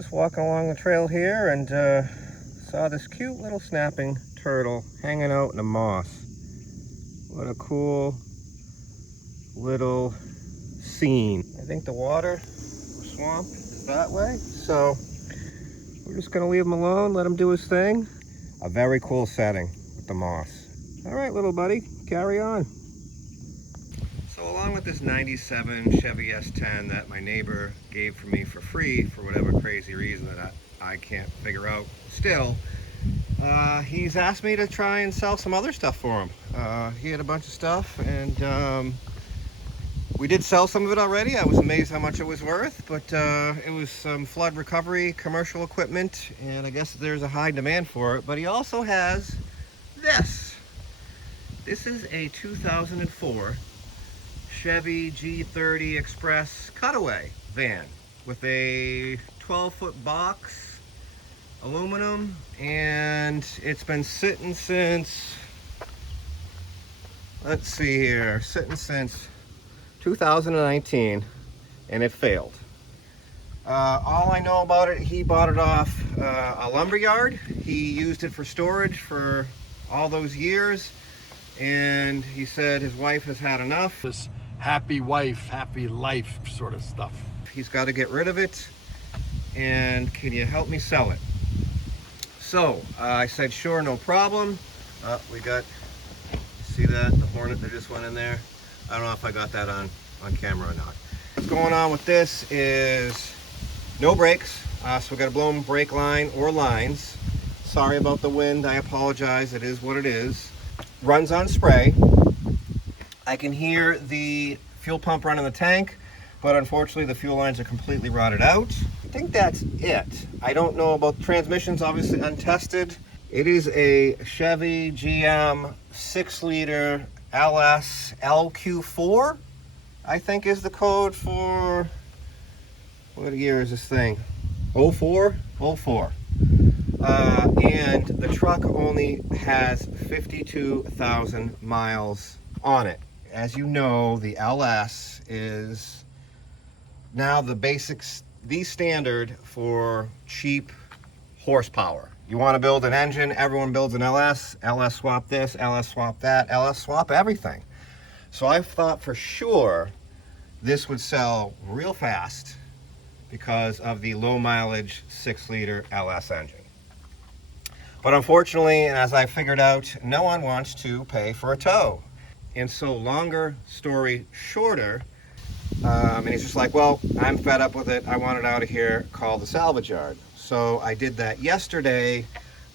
Just walking along the trail here and saw this cute little snapping turtle hanging out in the moss. What a cool little scene. I think the water or swamp is that way, so we're just gonna leave him alone, let him do his thing. A very cool setting with the moss. All right, little buddy, carry on. So along with this 97 Chevy S10 that my neighbor gave for me for free for whatever crazy reason that I can't figure out still, he's asked me to try and sell some other stuff for him. He had a bunch of stuff, and we did sell some of it already. I was amazed how much it was worth, but it was some flood recovery commercial equipment, and I guess there's a high demand for it. But he also has this. This is a 2004 Chevy G30 Express cutaway van with a 12-foot box, aluminum, and it's been sitting since, let's see here, sitting since 2019, and it failed. All I know about it, he bought it off a lumber yard. He used it for storage for all those years, and he said his wife has had enough. This happy wife, happy life sort of stuff. He's got to get rid of it, and can you help me sell it? So I said, sure, no problem. We got, see that? The hornet that just went in there? I don't know if I got that on camera or not. What's going on with this is no brakes, so we got a blown brake line or lines. Sorry about the wind, I apologize, it is what it is. Runs on spray. I can hear the fuel pump running the tank, but unfortunately the fuel lines are completely rotted out. I think that's it. I don't know about the transmissions, obviously untested. It is a Chevy GM 6-liter LS LQ4, I think is the code for, what year is this thing? 04? 04. And the truck only has 52,000 miles on it. As you know, the LS is now the standard for cheap horsepower. You want to build an engine, everyone builds an LS. LS swap this, LS swap that, LS swap everything. So I thought for sure this would sell real fast because of the low mileage 6-liter LS engine. But unfortunately, and as I figured out, no one wants to pay for a tow. And so longer story shorter, and he's just like, well, I'm fed up with it. I want it out of here. Call the salvage yard. So I did that yesterday.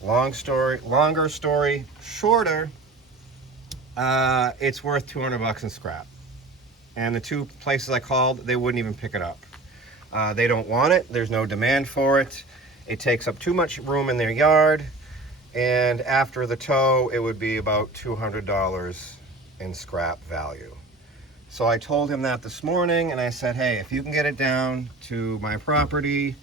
Longer story shorter, it's worth $200 in scrap. And the two places I called, they wouldn't even pick it up. They don't want it. There's no demand for it. It takes up too much room in their yard. And after the tow, it would be about $200 in scrap value. So I told him that this morning, and I said, hey, if you can get it down to my property,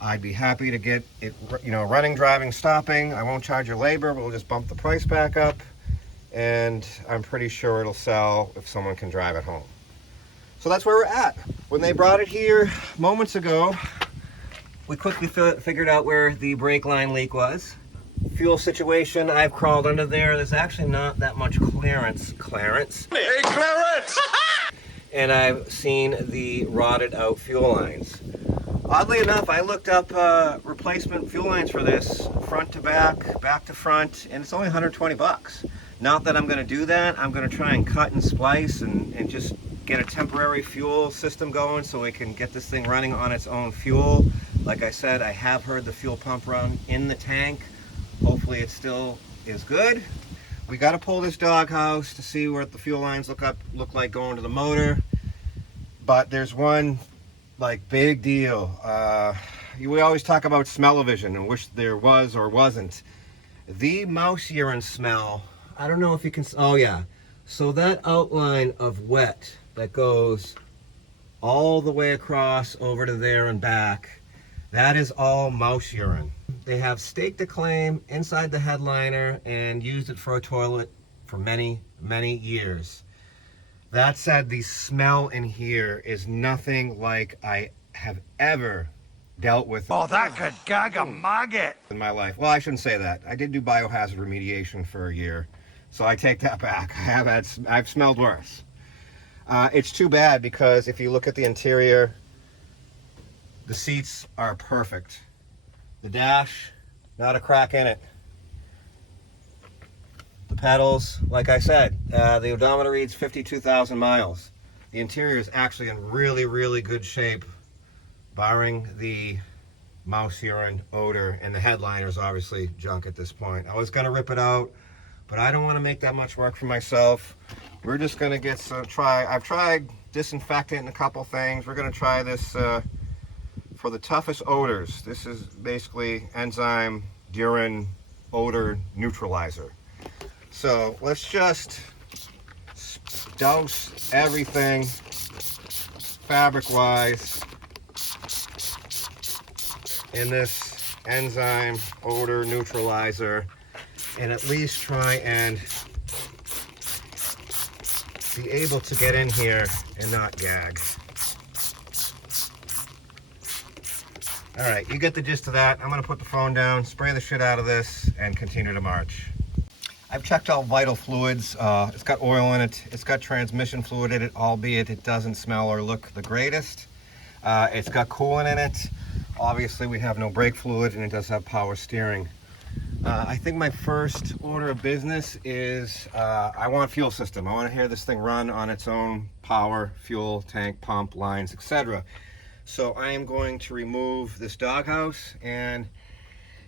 I'd be happy to get it, running, driving, stopping. I won't charge you labor, but we'll just bump the price back up, and I'm pretty sure it'll sell if someone can drive it home. So that's where we're at. When they brought it here moments ago, we quickly figured out where the brake line leak was. Fuel situation, I've crawled under there. There's actually not that much clearance. Hey, Clarence! And I've seen the rotted out fuel lines. Oddly enough, I looked up replacement fuel lines for this, front to back, back to front, and it's only 120 bucks. Not that I'm gonna do that. I'm gonna try and cut and splice and just get a temporary fuel system going so we can get this thing running on its own fuel. Like I said, I have heard the fuel pump run in the tank. Hopefully it still is good. We got to pull this doghouse to see where the fuel lines look like going to the motor. But there's one big deal. We always talk about smell-o-vision and wish there was or wasn't. The mouse urine smell, I don't know if you can, oh yeah. So that outline of wet that goes all the way across over to there and back, that is all mouse urine. They have staked a claim inside the headliner and used it for a toilet for many, many years. That said, the smell in here is nothing like I have ever dealt with. Oh, that could gag a maggot. In my life. Well, I shouldn't say that. I did do biohazard remediation for a year, so I take that back. I've smelled worse. It's too bad because if you look at the interior, the seats are perfect. The dash, not a crack in it. The pedals, like I said, the odometer reads 52,000 miles. The interior is actually in really, really good shape, barring the mouse urine odor, and the headliner is obviously junk at this point. I was gonna rip it out, but I don't want to make that much work for myself. We're just gonna get some I've tried disinfectant and a couple things. We're gonna try this for the toughest odors. This is basically enzyme urine odor neutralizer. So let's just douse everything fabric-wise in this enzyme odor neutralizer, and at least try and be able to get in here and not gag. All right, you get the gist of that. I'm gonna put the phone down, spray the shit out of this, and continue to march. I've checked all vital fluids. It's got oil in it. It's got transmission fluid in it, albeit it doesn't smell or look the greatest. It's got coolant in it. Obviously, we have no brake fluid, and it does have power steering. I think my first order of business is I want a fuel system. I want to hear this thing run on its own power, fuel, tank, pump, lines, etc. So I am going to remove this doghouse and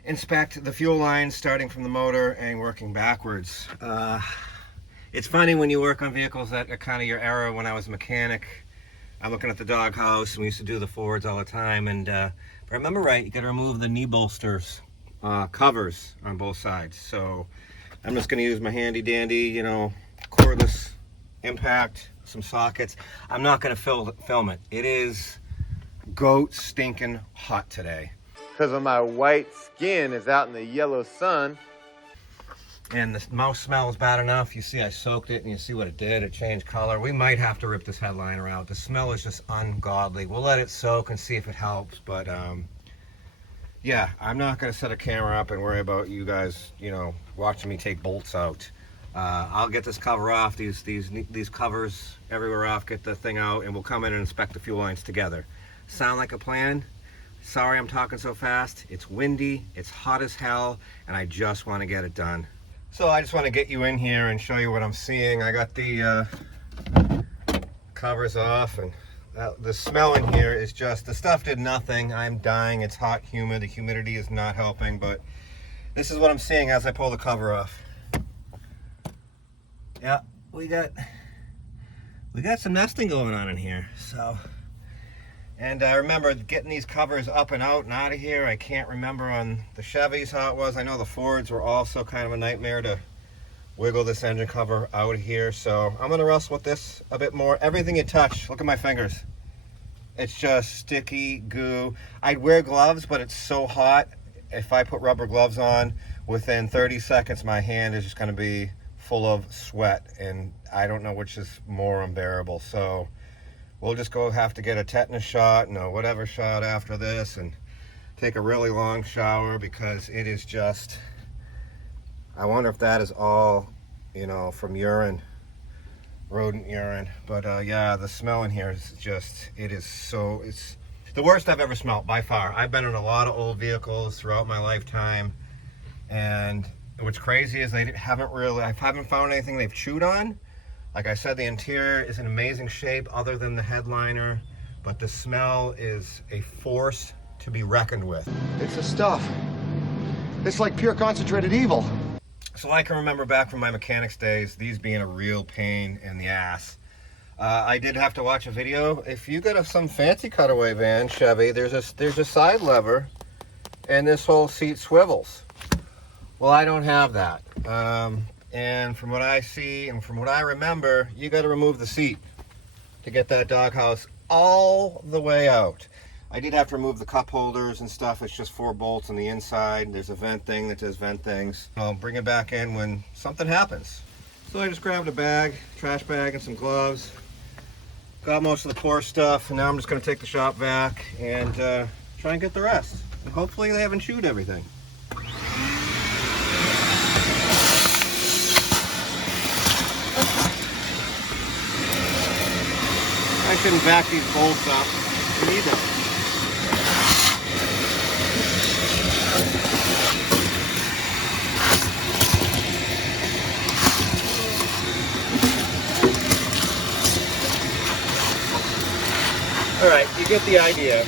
inspect the fuel lines starting from the motor and working backwards. It's funny when you work on vehicles that are kind of your era. When I was a mechanic, I'm looking at the doghouse, and we used to do the Fords all the time. And if I remember right, you got to remove the knee bolsters, covers on both sides. So I'm just going to use my handy dandy, cordless impact, some sockets. I'm not going to film it. It is goat stinking hot today. Because of my white skin is out in the yellow sun. And the mouse smell is bad enough. You see I soaked it, and you see what it did. It changed color. We might have to rip this headliner out. The smell is just ungodly. We'll let it soak and see if it helps. But yeah, I'm not going to set a camera up and worry about you guys, watching me take bolts out. I'll get this cover off, these covers everywhere off, get the thing out, and we'll come in and inspect the fuel lines together. Sound like a plan? Sorry I'm talking so fast. It's windy, it's hot as hell, and I just want to get it done. So I just want to get you in here and show you what I'm seeing. I got the covers off, and the smell in here is just, the stuff did nothing. I'm dying. It's hot, humid. The humidity is not helping, but this is what I'm seeing as I pull the cover off. Yeah, we got some nesting going on in here. So, and I remember getting these covers up and out of here. I can't remember on the Chevys how it was. I know the Fords were also kind of a nightmare to wiggle this engine cover out of here. So I'm gonna wrestle with this a bit more. Everything you touch, look at my fingers. It's just sticky goo. I'd wear gloves, but it's so hot. If I put rubber gloves on, within 30 seconds, my hand is just gonna be full of sweat, and I don't know which is more unbearable. So we'll just have to get a tetanus shot, whatever shot after this, and take a really long shower, because it is just, I wonder if that is all, from urine, rodent urine. But yeah, the smell in here is just, it's the worst I've ever smelled by far. I've been in a lot of old vehicles throughout my lifetime, and what's crazy is I haven't found anything they've chewed on. Like I said, the interior is in amazing shape other than the headliner, but the smell is a force to be reckoned with. It's the stuff. It's like pure concentrated evil. So I can remember back from my mechanics days, these being a real pain in the ass. I did have to watch a video. If you got some fancy cutaway van, Chevy, there's a side lever, and this whole seat swivels. Well, I don't have that. And from what I see and from what I remember, you got to remove the seat to get that doghouse all the way out. I did have to remove the cup holders and stuff. It's just 4 bolts on the inside. There's a vent thing that does vent things. I'll bring it back in when something happens. So I just grabbed a bag, trash bag, and some gloves. Got most of the poor stuff, and now I'm just going to take the shop vac and try and get the rest. And hopefully they haven't chewed everything. I shouldn't back these bolts up. We need them. All right, you get the idea.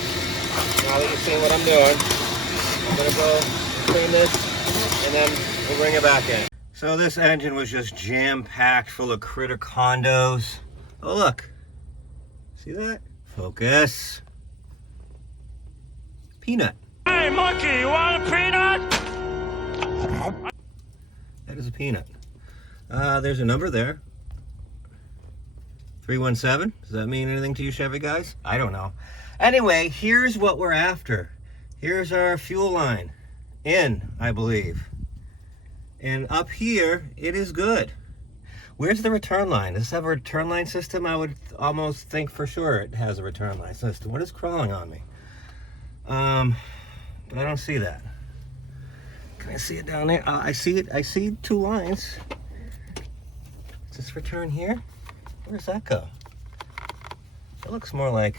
Now that you've seen what I'm doing, I'm gonna go clean this and then we'll bring it back in. So this engine was just jam-packed full of critter condos. Oh look, see that? Focus. Peanut. Hey monkey, you want a peanut? That is a peanut. There's a number there. 317. Does that mean anything to you Chevy guys? I don't know. Anyway, here's what we're after. Here's our fuel line. In, I believe. And up here, it is good. Where's the return line? Does this have a return line system? I would almost think for sure it has a return line system. What is crawling on me? But I don't see that. Can I see it down there? I see it. I see 2 lines. Does this return here? Where does that go? It looks more like,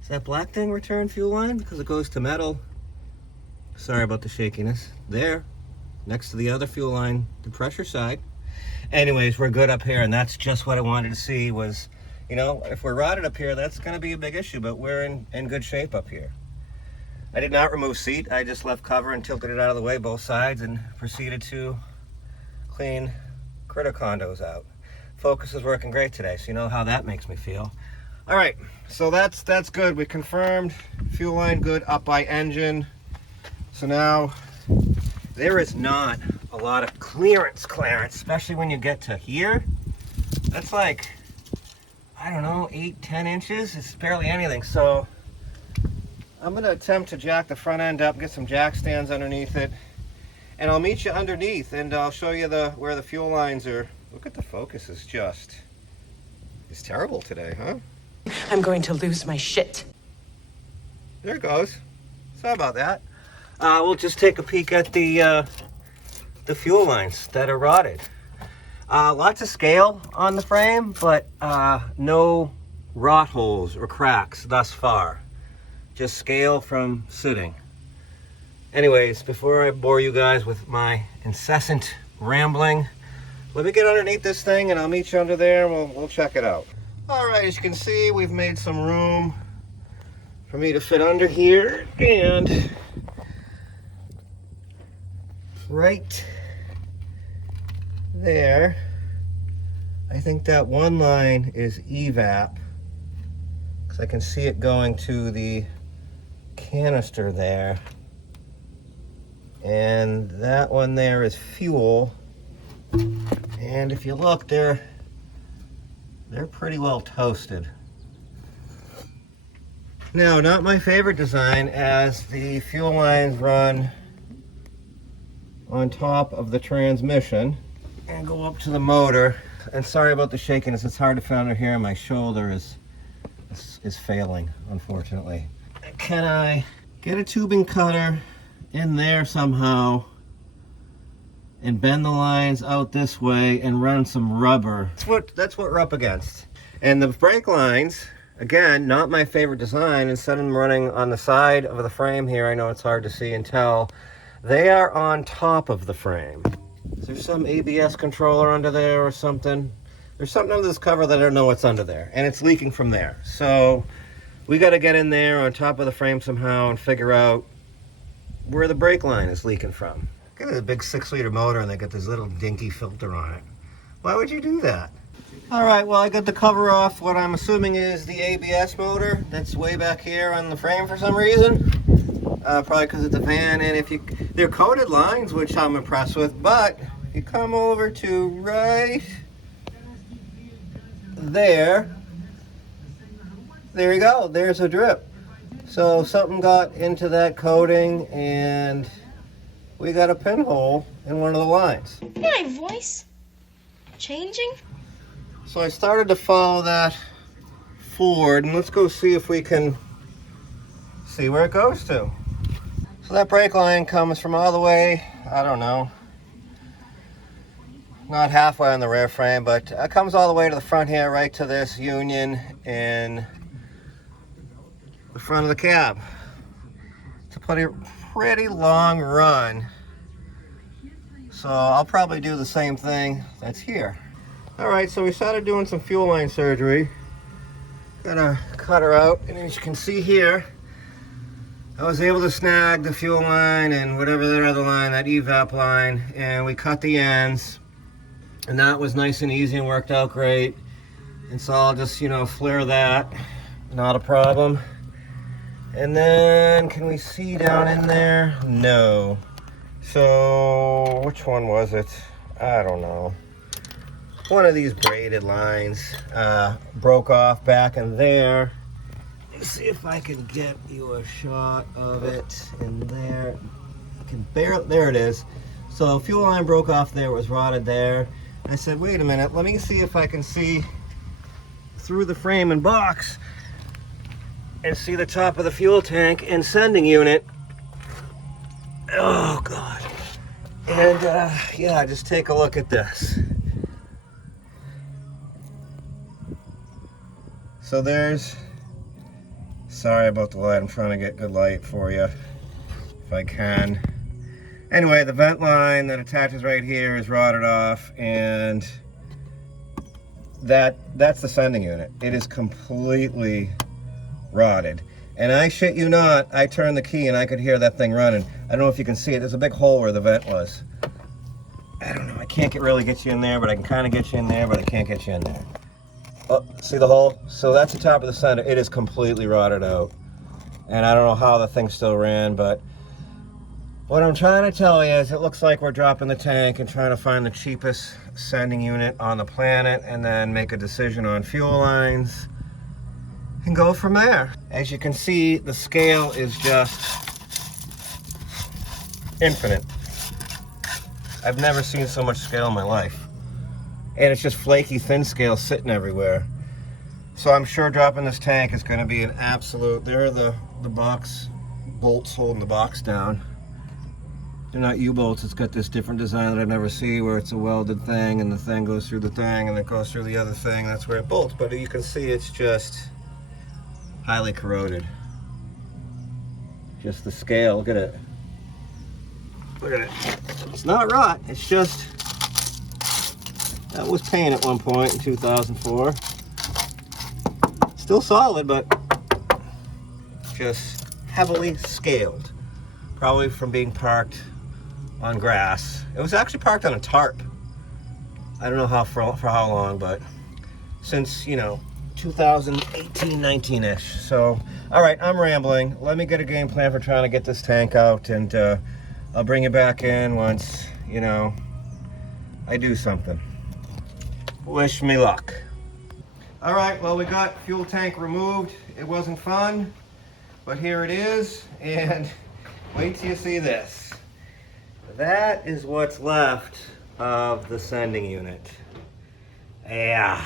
is that black thing return fuel line? Because it goes to metal. Sorry about the shakiness. There, next to the other fuel line, the pressure side. Anyways, we're good up here, and that's just what I wanted to see was, you know, if we're rotted up here, that's gonna be a big issue, but we're in good shape up here. I did not remove seat. I just left cover and tilted it out of the way, both sides, and proceeded to clean critter condos out. Focus is working great today, so you know how that makes me feel. All right, so that's good. We confirmed fuel line good, up by engine. So now there is not a lot of clearance, especially when you get to here. That's like, I don't know, 8-10 inches. It's barely anything. So I'm gonna attempt to jack the front end up, get some jack stands underneath it, and I'll meet you underneath and I'll show you where the fuel lines are. Look at the focus, it's terrible today, huh? I'm going to lose my shit. There it goes. Sorry about that. We'll just take a peek at the fuel lines that are rotted. Lots of scale on the frame, but no rot holes or cracks thus far. Just scale from sitting. Anyways, before I bore you guys with my incessant rambling, let me get underneath this thing and I'll meet you under there and we'll check it out. All right, as you can see, we've made some room for me to fit under here, and right there, I think that one line is evap, because I can see it going to the canister there, and that one there is fuel. And if you look, they're pretty well toasted. Now, not my favorite design, as the fuel lines run on top of the transmission and go up to the motor. And sorry about the shakiness, it's hard to fit under here. My shoulder is failing, unfortunately. Can I get a tubing cutter in there somehow and bend the lines out this way and run some rubber? That's what we're up against. And the brake lines, again, not my favorite design. Instead of them running on the side of the frame here, I know it's hard to see and tell, they are on top of the frame. Is there some ABS controller under there or something? There's something under this cover that I don't know what's under there, and it's leaking from there. So we got to get in there on top of the frame somehow and figure out where the brake line is leaking from. Look at the big 6-liter motor, and they got this little dinky filter on it. Why would you do that? All right, well, I got the cover off what I'm assuming is the ABS motor that's way back here on the frame for some reason. Probably because it's a van, and they're coated lines, which I'm impressed with, but if you come over to right there you go, there's a drip. So something got into that coating, and we got a pinhole in one of the lines. My voice changing? So I started to follow that forward, and let's go see if we can see where it goes to. So that brake line comes from all the way, I don't know, not halfway on the rear frame, but it comes all the way to the front here, right to this union in the front of the cab. It's a pretty long run. So I'll probably do the same thing that's here. All right, so we started doing some fuel line surgery. Gonna cut her out, and as you can see here, I was able to snag the fuel line and whatever that other line, that evap line, and we cut the ends, and that was nice and easy and worked out great. And so I'll just, you know, flare that, not a problem. And then, can we see down in there? No. So, which one was it? I don't know. One of these braided lines broke off back in there. Let's see if I can get you a shot of it in there. I can barely, there it is. So fuel line broke off there, it was rotted there. I said, wait a minute, let me see if I can see through the frame and box and see the top of the fuel tank and sending unit. Oh God. And yeah, just take a look at this. So there's, sorry about the light, I'm trying to get good light for you if I can. Anyway, the vent line that attaches right here is rotted off, and that's the sending unit. It is completely rotted. And I shit you not, I turned the key and I could hear that thing running. I don't know if you can see it. There's a big hole where the vent was. I don't know, I can't really get you in there, but I can kind of get you in there, but I can't get you in there. Oh, see the hole? So that's the top of the center. It is completely rotted out. And I don't know how the thing still ran, but what I'm trying to tell you is it looks like we're dropping the tank and trying to find the cheapest sending unit on the planet and then make a decision on fuel lines and go from there. As you can see, the scale is just infinite. I've never seen so much scale in my life. And it's just flaky, thin scale sitting everywhere. So I'm sure dropping this tank is going to be an absolute, there are the box bolts holding the box down. They're not U-bolts, it's got this different design that I've never seen where it's a welded thing and the thing goes through the thing and it goes through the other thing, that's where it bolts. But you can see it's just highly corroded. Just the scale, look at it. Look at it. It's not rot, it's just, that was paint at one point in 2004. Still solid, but just heavily scaled. Probably from being parked on grass. It was actually parked on a tarp. I don't know how for how long, but since, you know, 2018, 19-ish. So, all right, I'm rambling. Let me get a game plan for trying to get this tank out, and I'll bring it back in once, you know, I do something. Wish me luck. All right, well, we got fuel tank removed. It wasn't fun, but here it is, and wait till you see this. That is what's left of the sending unit. Yeah,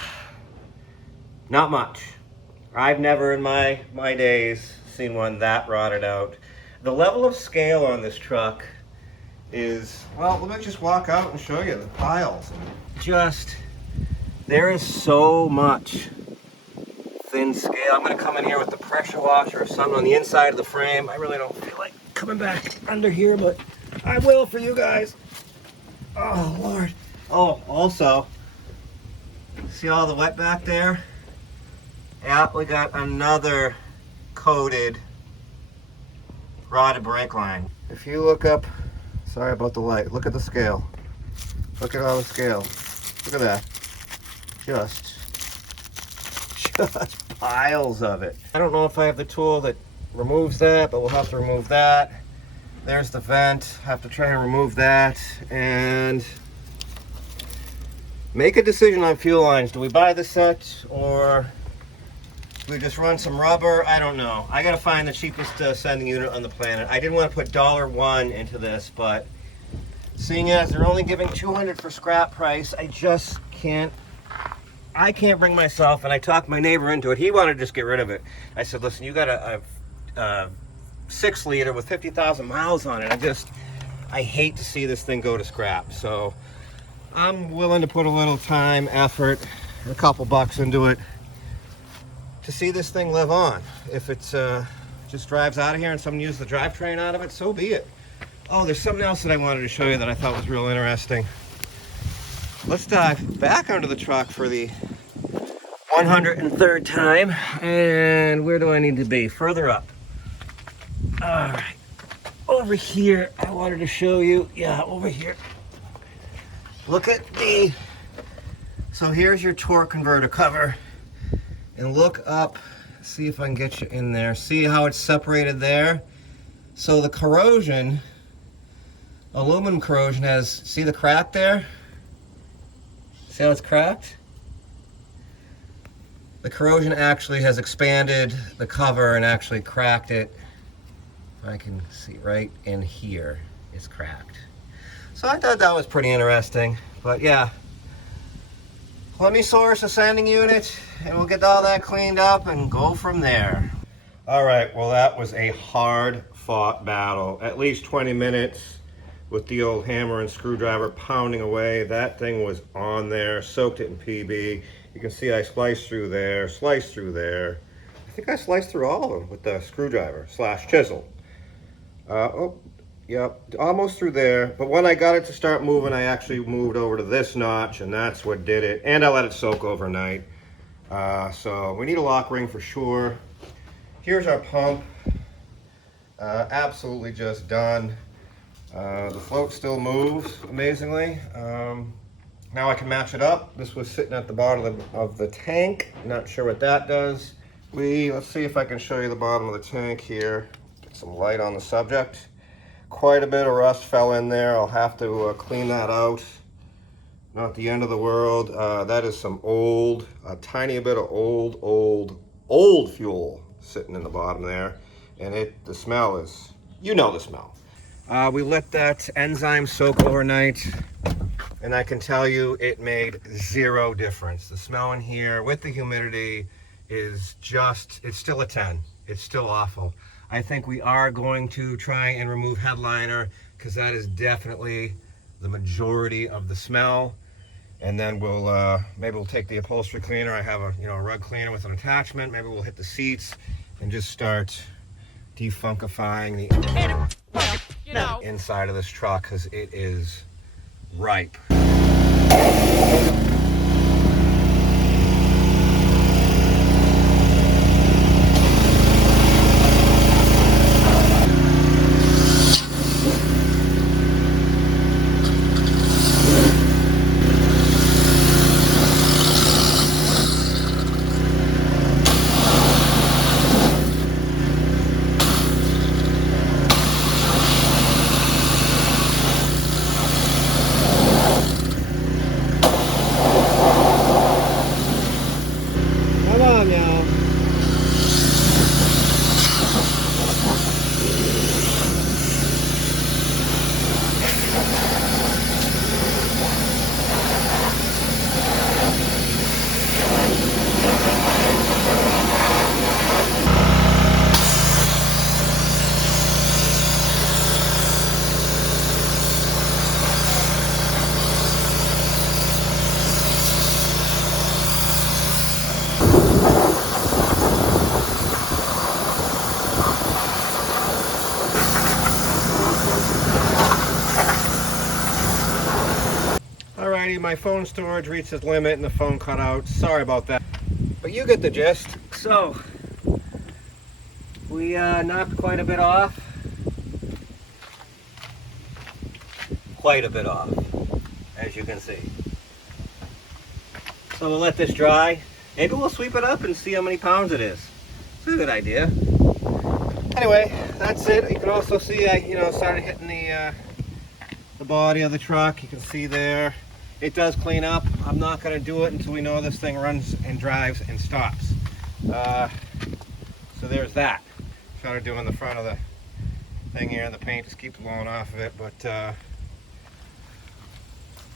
not much. I've never in my days seen one that rotted out. The level of scale on this truck is, well, let me just walk out and show you the piles. Just, there is so much thin scale. I'm gonna come in here with the pressure washer or something on the inside of the frame. I really don't feel like coming back under here, but I will for you guys. Oh, Lord. Oh, also, see all the wet back there? Yeah, we got another coated rotted brake line. If you look up, sorry about the light, look at the scale. Look at all the scale. Look at that. Just piles of it. I don't know if I have the tool that removes that, but we'll have to remove that. There's the vent. Have to try and remove that and make a decision on fuel lines. Do we buy the set or do we just run some rubber? I don't know. I gotta find the cheapest sending unit on the planet. I didn't want to put $1 into this, but seeing as they're only giving $200 for scrap price, I just can't. I can't bring myself, and I talked my neighbor into it. He wanted to just get rid of it. I said, listen, you got a 6-liter with 50,000 miles on it. I hate to see this thing go to scrap. So I'm willing to put a little time, effort, a couple bucks into it to see this thing live on. If it's just drives out of here and someone uses the drivetrain out of it, so be it. Oh, there's something else that I wanted to show you that I thought was real interesting. Let's dive back onto the truck for the 103rd time. And where do I need to be? Further up. All right. Over here, I wanted to show you. Yeah, over here. Look at the... So here's your torque converter cover. And look up, see if I can get you in there. See how it's separated there? So the corrosion, aluminum corrosion has, see the crack there? See how it's cracked? The corrosion actually has expanded the cover and actually cracked it. If I can see right in here, it's cracked. So I thought that was pretty interesting, but yeah. Let me source a sanding unit and we'll get all that cleaned up and go from there. All right, well that was a hard fought battle. At least 20 minutes with the old hammer and screwdriver pounding away. That thing was on there, soaked it in PB. You can see I sliced through there, sliced through there. I think I sliced through all of them with the screwdriver / chisel. Yep, almost through there. But when I got it to start moving, I actually moved over to this notch, and that's what did it. And I let it soak overnight. So we need a lock ring for sure. Here's our pump. Absolutely just done. The float still moves, amazingly. Now I can match it up. This was sitting at the bottom of the tank. Not sure what that does. Let's see if I can show you the bottom of the tank here. Get some light on the subject. Quite a bit of rust fell in there. I'll have to clean that out. Not the end of the world. That is some a tiny bit of old fuel sitting in the bottom there. And the smell is, you know the smell. We let that enzyme soak overnight, and I can tell you it made zero difference. The smell in here with the humidity is just, it's still a 10. It's still awful. I think we are going to try and remove headliner because that is definitely the majority of the smell. And then maybe we'll take the upholstery cleaner. I have a rug cleaner with an attachment. Maybe we'll hit the seats and just start defunkifying the inside of this truck because it is ripe. Alrighty, my phone storage reached its limit and the phone cut out. Sorry about that. But you get the gist. So, we knocked quite a bit off. Quite a bit off, as you can see. So we'll let this dry. Maybe we'll sweep it up and see how many pounds it is. It's a good idea. Anyway, that's it. You can also see I started hitting the body of the truck. You can see there. It does clean up. I'm not going to do it until we know this thing runs and drives and stops. So there's that. Started doing the front of the thing here. The paint just keeps blowing off of it, but a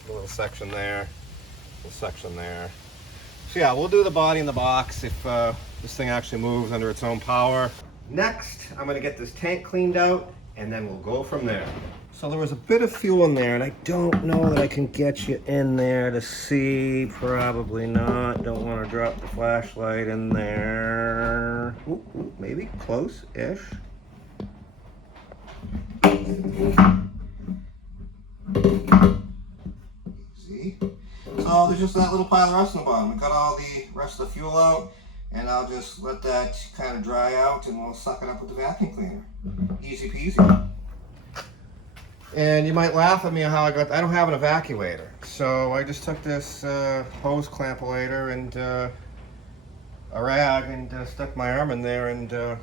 little section there, a little section there. So yeah, we'll do the body in the box if this thing actually moves under its own power. Next, I'm gonna get this tank cleaned out and then we'll go from there. So there was a bit of fuel in there and I don't know that I can get you in there to see. Probably not. Don't want to drop the flashlight in there. Ooh, ooh, maybe close-ish. See? So there's just that little pile of rust on the bottom. We got all the rest of the fuel out, and I'll just let that kind of dry out and we'll suck it up with the vacuum cleaner. Easy peasy. And you might laugh at me how I don't have an evacuator. So I just took this hose clampulator and a rag and stuck my arm in there and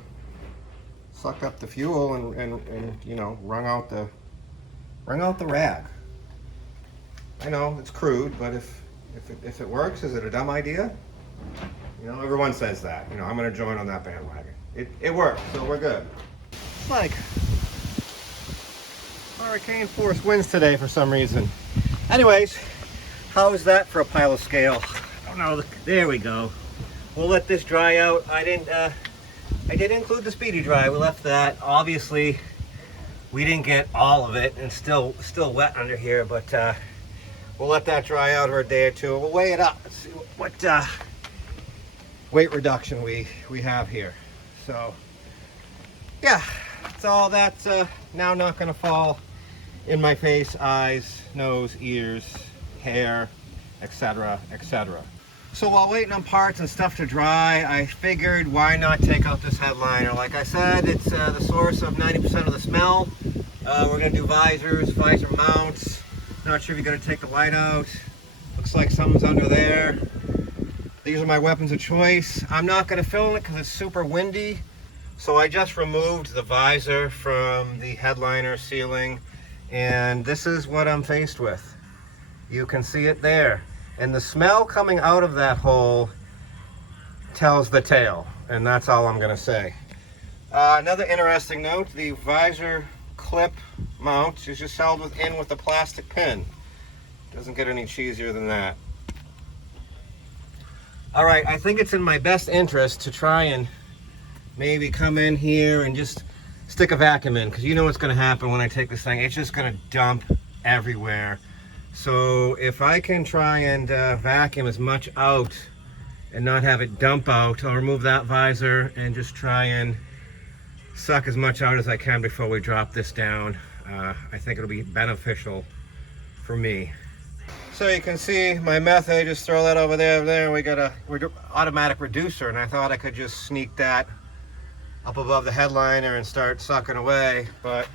sucked up the fuel and you know, wrung out the rag. I know it's crude, but if it works, is it a dumb idea? You know, everyone says that. You know, I'm gonna join on that bandwagon. It works, so we're good. It's like hurricane force winds today for some reason. Anyways, how is that for a pile of scale? I don't know. There we go. We'll let this dry out. I did include the speedy dry. We left that. Obviously, we didn't get all of it, and still wet under here. But we'll let that dry out for a day or two. We'll weigh it up and see what weight reduction we have here. So yeah, it's all that's now not going to fall in my face, eyes, nose, ears, hair, etc., etc. So while waiting on parts and stuff to dry, I figured why not take out this headliner. Like I said, it's the source of 90% of the smell. We're going to do visors, visor mounts. Not sure if you're going to take the light out. Looks like something's under there. These are my weapons of choice. I'm not going to film it because it's super windy. So I just removed the visor from the headliner ceiling. And this is what I'm faced with. You can see it there. And the smell coming out of that hole tells the tale. And that's all I'm going to say. Another interesting note, the visor clip mount is just held within with a plastic pin. Doesn't get any cheesier than that. All right, I think it's in my best interest to try and maybe come in here and just stick a vacuum in, because you know what's going to happen when I take this thing. It's just going to dump everywhere. So if I can try and vacuum as much out and not have it dump out, I'll remove that visor and just try and suck as much out as I can before we drop this down. I think it'll be beneficial for me. So you can see my method, just throw that over there. We got a automatic reducer, and I thought I could just sneak that up above the headliner and start sucking away, but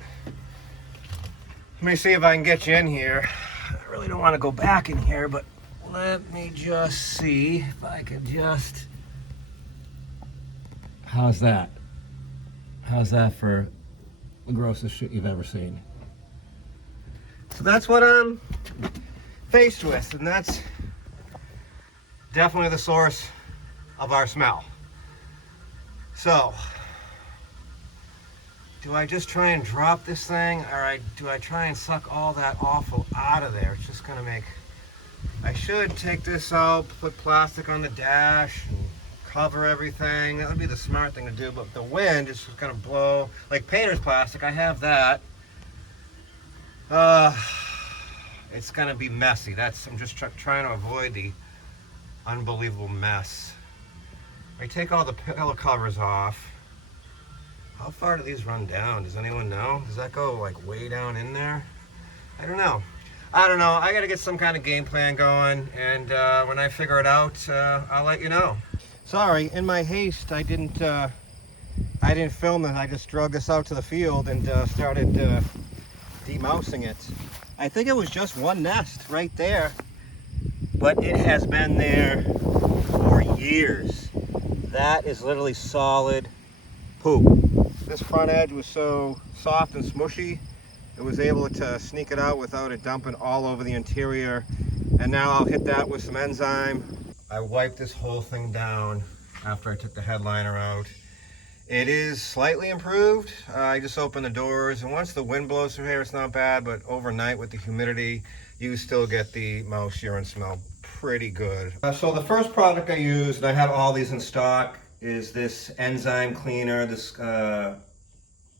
let me see if I can get you in here. I really don't want to go back in here, but let me just see if I can just... How's that? How's that for the grossest shit you've ever seen? So that's what I'm faced with, and that's definitely the source of our smell. So, do I just try and drop this thing, or do I try and suck all that awful out of there? It's just gonna make... I should take this out, put plastic on the dash, and cover everything. That would be the smart thing to do, but the wind is just gonna blow. Like painter's plastic, I have that. It's gonna be messy. I'm just trying to avoid the unbelievable mess. I take all the pillow covers off. How far do these run down? Does anyone know? Does that go like way down in there? I don't know. I gotta get some kind of game plan going, and when I figure it out, I'll let you know. Sorry, in my haste, I didn't film it. I just drug this out to the field and started demousing it. I think it was just one nest right there, but it has been there for years. That is literally solid poop. This front edge was so soft and smushy, it was able to sneak it out without it dumping all over the interior. And now I'll hit that with some enzyme. I wiped this whole thing down after I took the headliner out. It is slightly improved. I just opened the doors, and once the wind blows through here, it's not bad, but overnight with the humidity, you still get the mouse urine smell pretty good. So the first product I used, and I have all these in stock, is this enzyme cleaner. This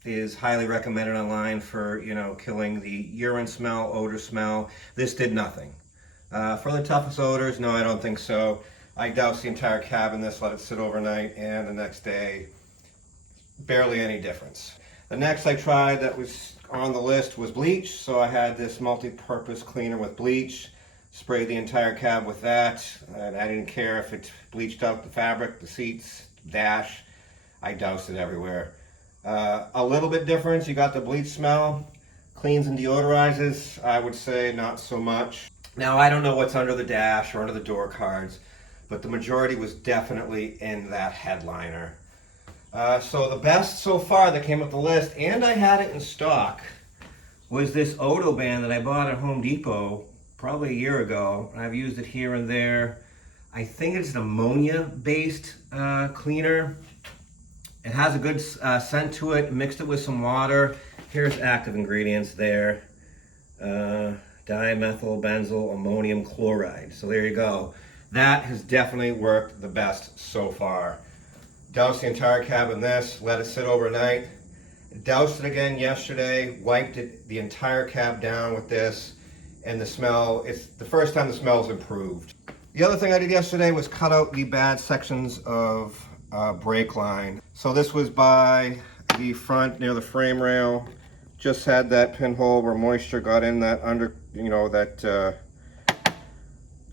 is highly recommended online for, you know, killing the urine smell, odor smell. This did nothing. For the toughest odors, no, I don't think so. I doused the entire cab in this, let it sit overnight, and the next day, barely any difference. The next I tried that was on the list was bleach, so I had this multi-purpose cleaner with bleach, sprayed the entire cab with that, and I didn't care if it bleached out the fabric, the seats, dash. I doused it everywhere. A little bit difference, you got the bleach smell, cleans and deodorizes. I would say not so much. Now I don't know what's under the dash or under the door cards, but the majority was definitely in that headliner. So the best so far that came up the list, and I had it in stock, was this Odo band that I bought at Home Depot probably a year ago. I've used it here and there. I think it's an ammonia-based cleaner. It has a good scent to it. Mixed it with some water. Here's active ingredients there. Dimethyl ammonium chloride. So there you go. That has definitely worked the best so far. Doused the entire cab in this, let it sit overnight. Doused it again yesterday, wiped it the entire cab down with this, and the smell, it's the first time the smell's improved. The other thing I did yesterday was cut out the bad sections of brake line. So this was by the front near the frame rail. Just had that pinhole where moisture got in that under, you know, that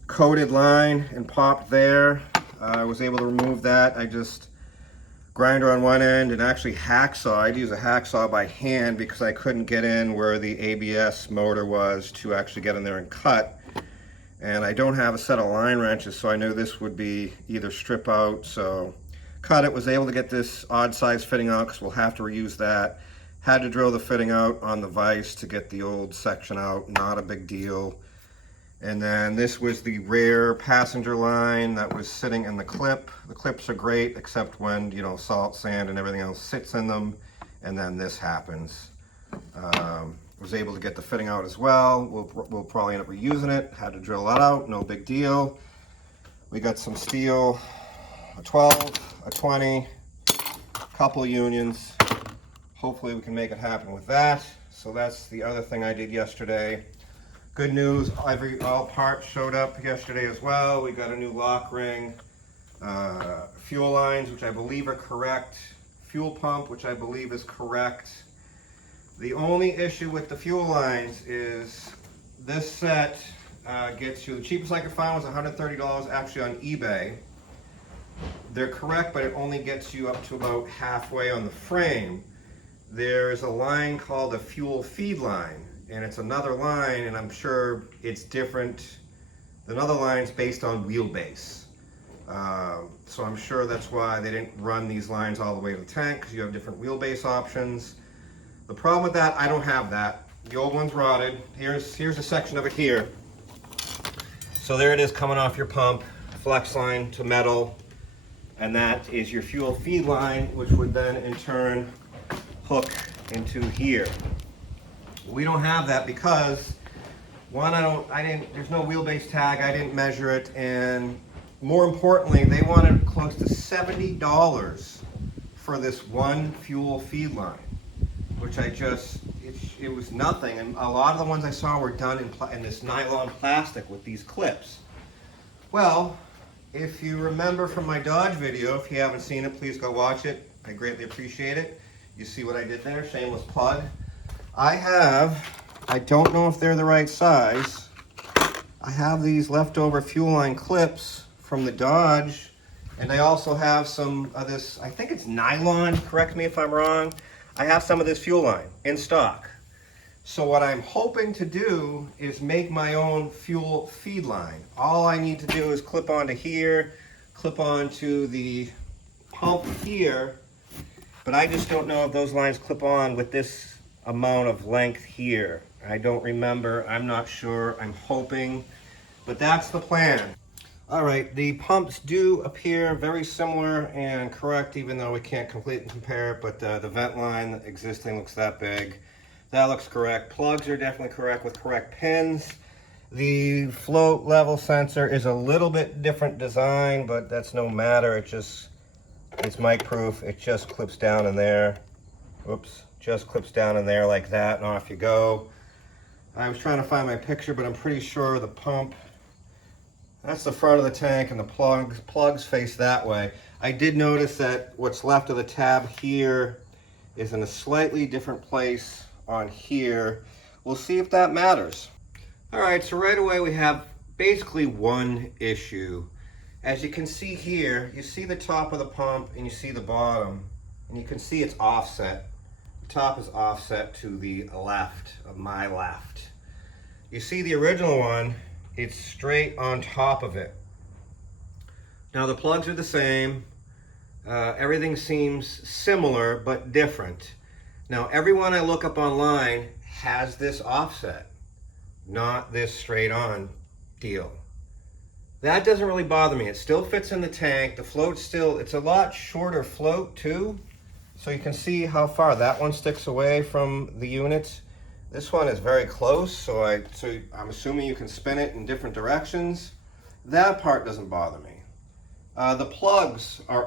coated line and popped there. I was able to remove that. I just grinder on one end and actually hacksaw. I'd use a hacksaw by hand because I couldn't get in where the ABS motor was to actually get in there and cut. And I don't have a set of line wrenches, so I knew this would be either strip out. So cut it, was able to get this odd size fitting out because we'll have to reuse that. Had to drill the fitting out on the vise to get the old section out, not a big deal. And then this was the rear passenger line that was sitting in the clip. The clips are great, except when, you know, salt, sand, and everything else sits in them, and then this happens. Was able to get the fitting out as well. We'll probably end up reusing it. Had to drill that out, no big deal. We got some steel, a 12, a 20, a couple of unions. Hopefully we can make it happen with that. So that's the other thing I did yesterday. Good news, all parts showed up yesterday as well. We got a new lock ring, fuel lines, which I believe are correct, fuel pump, which I believe is correct. The only issue with the fuel lines is this set gets you, the cheapest I could find was $130 actually on eBay. They're correct, but it only gets you up to about halfway on the frame. There's a line called a fuel feed line, and it's another line, and I'm sure it's different than other lines based on wheelbase. So I'm sure that's why they didn't run these lines all the way to the tank, because you have different wheelbase options. The problem with that, I don't have that. The old one's rotted. Here's a section of it here. So there it is coming off your pump, flex line to metal, and that is your fuel feed line, which would then in turn hook into here. We don't have that because one, there's no wheelbase tag, I didn't measure it, and more importantly, they wanted close to $70 for this one fuel feed line, which it was nothing. And a lot of the ones I saw were done in this nylon plastic with these clips. Well, if you remember from my Dodge video, if you haven't seen it, please go watch it. I greatly appreciate it. You see what I did there, shameless plug. I don't know if they're the right size. I have these leftover fuel line clips from the Dodge, and I also have some of this, I think it's nylon, correct me if I'm wrong. I have some of this fuel line in stock. So what I'm hoping to do is make my own fuel feed line. All I need to do is clip onto here, clip onto the pump here, but I just don't know if those lines clip on with this amount of length here. I don't remember, I'm not sure, I'm hoping, but that's the plan. All right, the pumps do appear very similar and correct, even though we can't completely compare it, but the vent line existing looks that big. That looks correct. Plugs are definitely correct with correct pins. The float level sensor is a little bit different design, but that's no matter. It just It's mic proof. It just clips down in there. Oops, just clips down in there like that, and off you go. I was trying to find my picture, but I'm pretty sure the pump, that's the front of the tank, and the plugs face that way. I did notice that what's left of the tab here is in a slightly different place on here. We'll see if that matters. All right, so right away we have basically one issue. As you can see here, you see the top of the pump and you see the bottom, and you can see it's offset. The top is offset to the left of my left. You see the original one, it's straight on top of it. Now the plugs are the same. Everything seems similar but different. Now everyone I look up online has this offset, not this straight on deal. That doesn't really bother me. It still fits in the tank. The float still, it's a lot shorter float too. So you can see how far that one sticks away from the unit. This one is very close, so I'm assuming you can spin it in different directions. That part doesn't bother me. The plugs are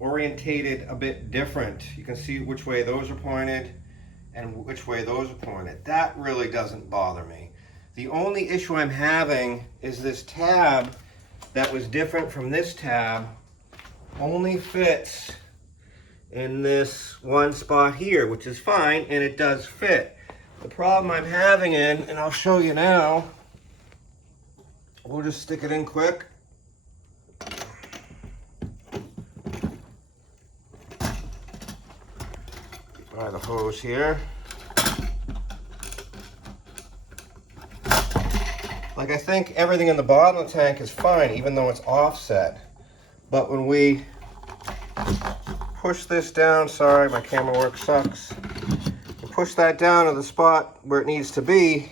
orientated a bit different. You can see which way those are pointed and which way those are pointed. That really doesn't bother me. The only issue I'm having is this tab that was different from this tab only fits in this one spot here, which is fine, and it does fit. The problem I'm having and I'll show you now, we'll just stick it in quick. By the hose here. Like, I think everything in the bottom of the tank is fine, even though it's offset. But when we push this down, sorry, my camera work sucks. Push that down to the spot where it needs to be,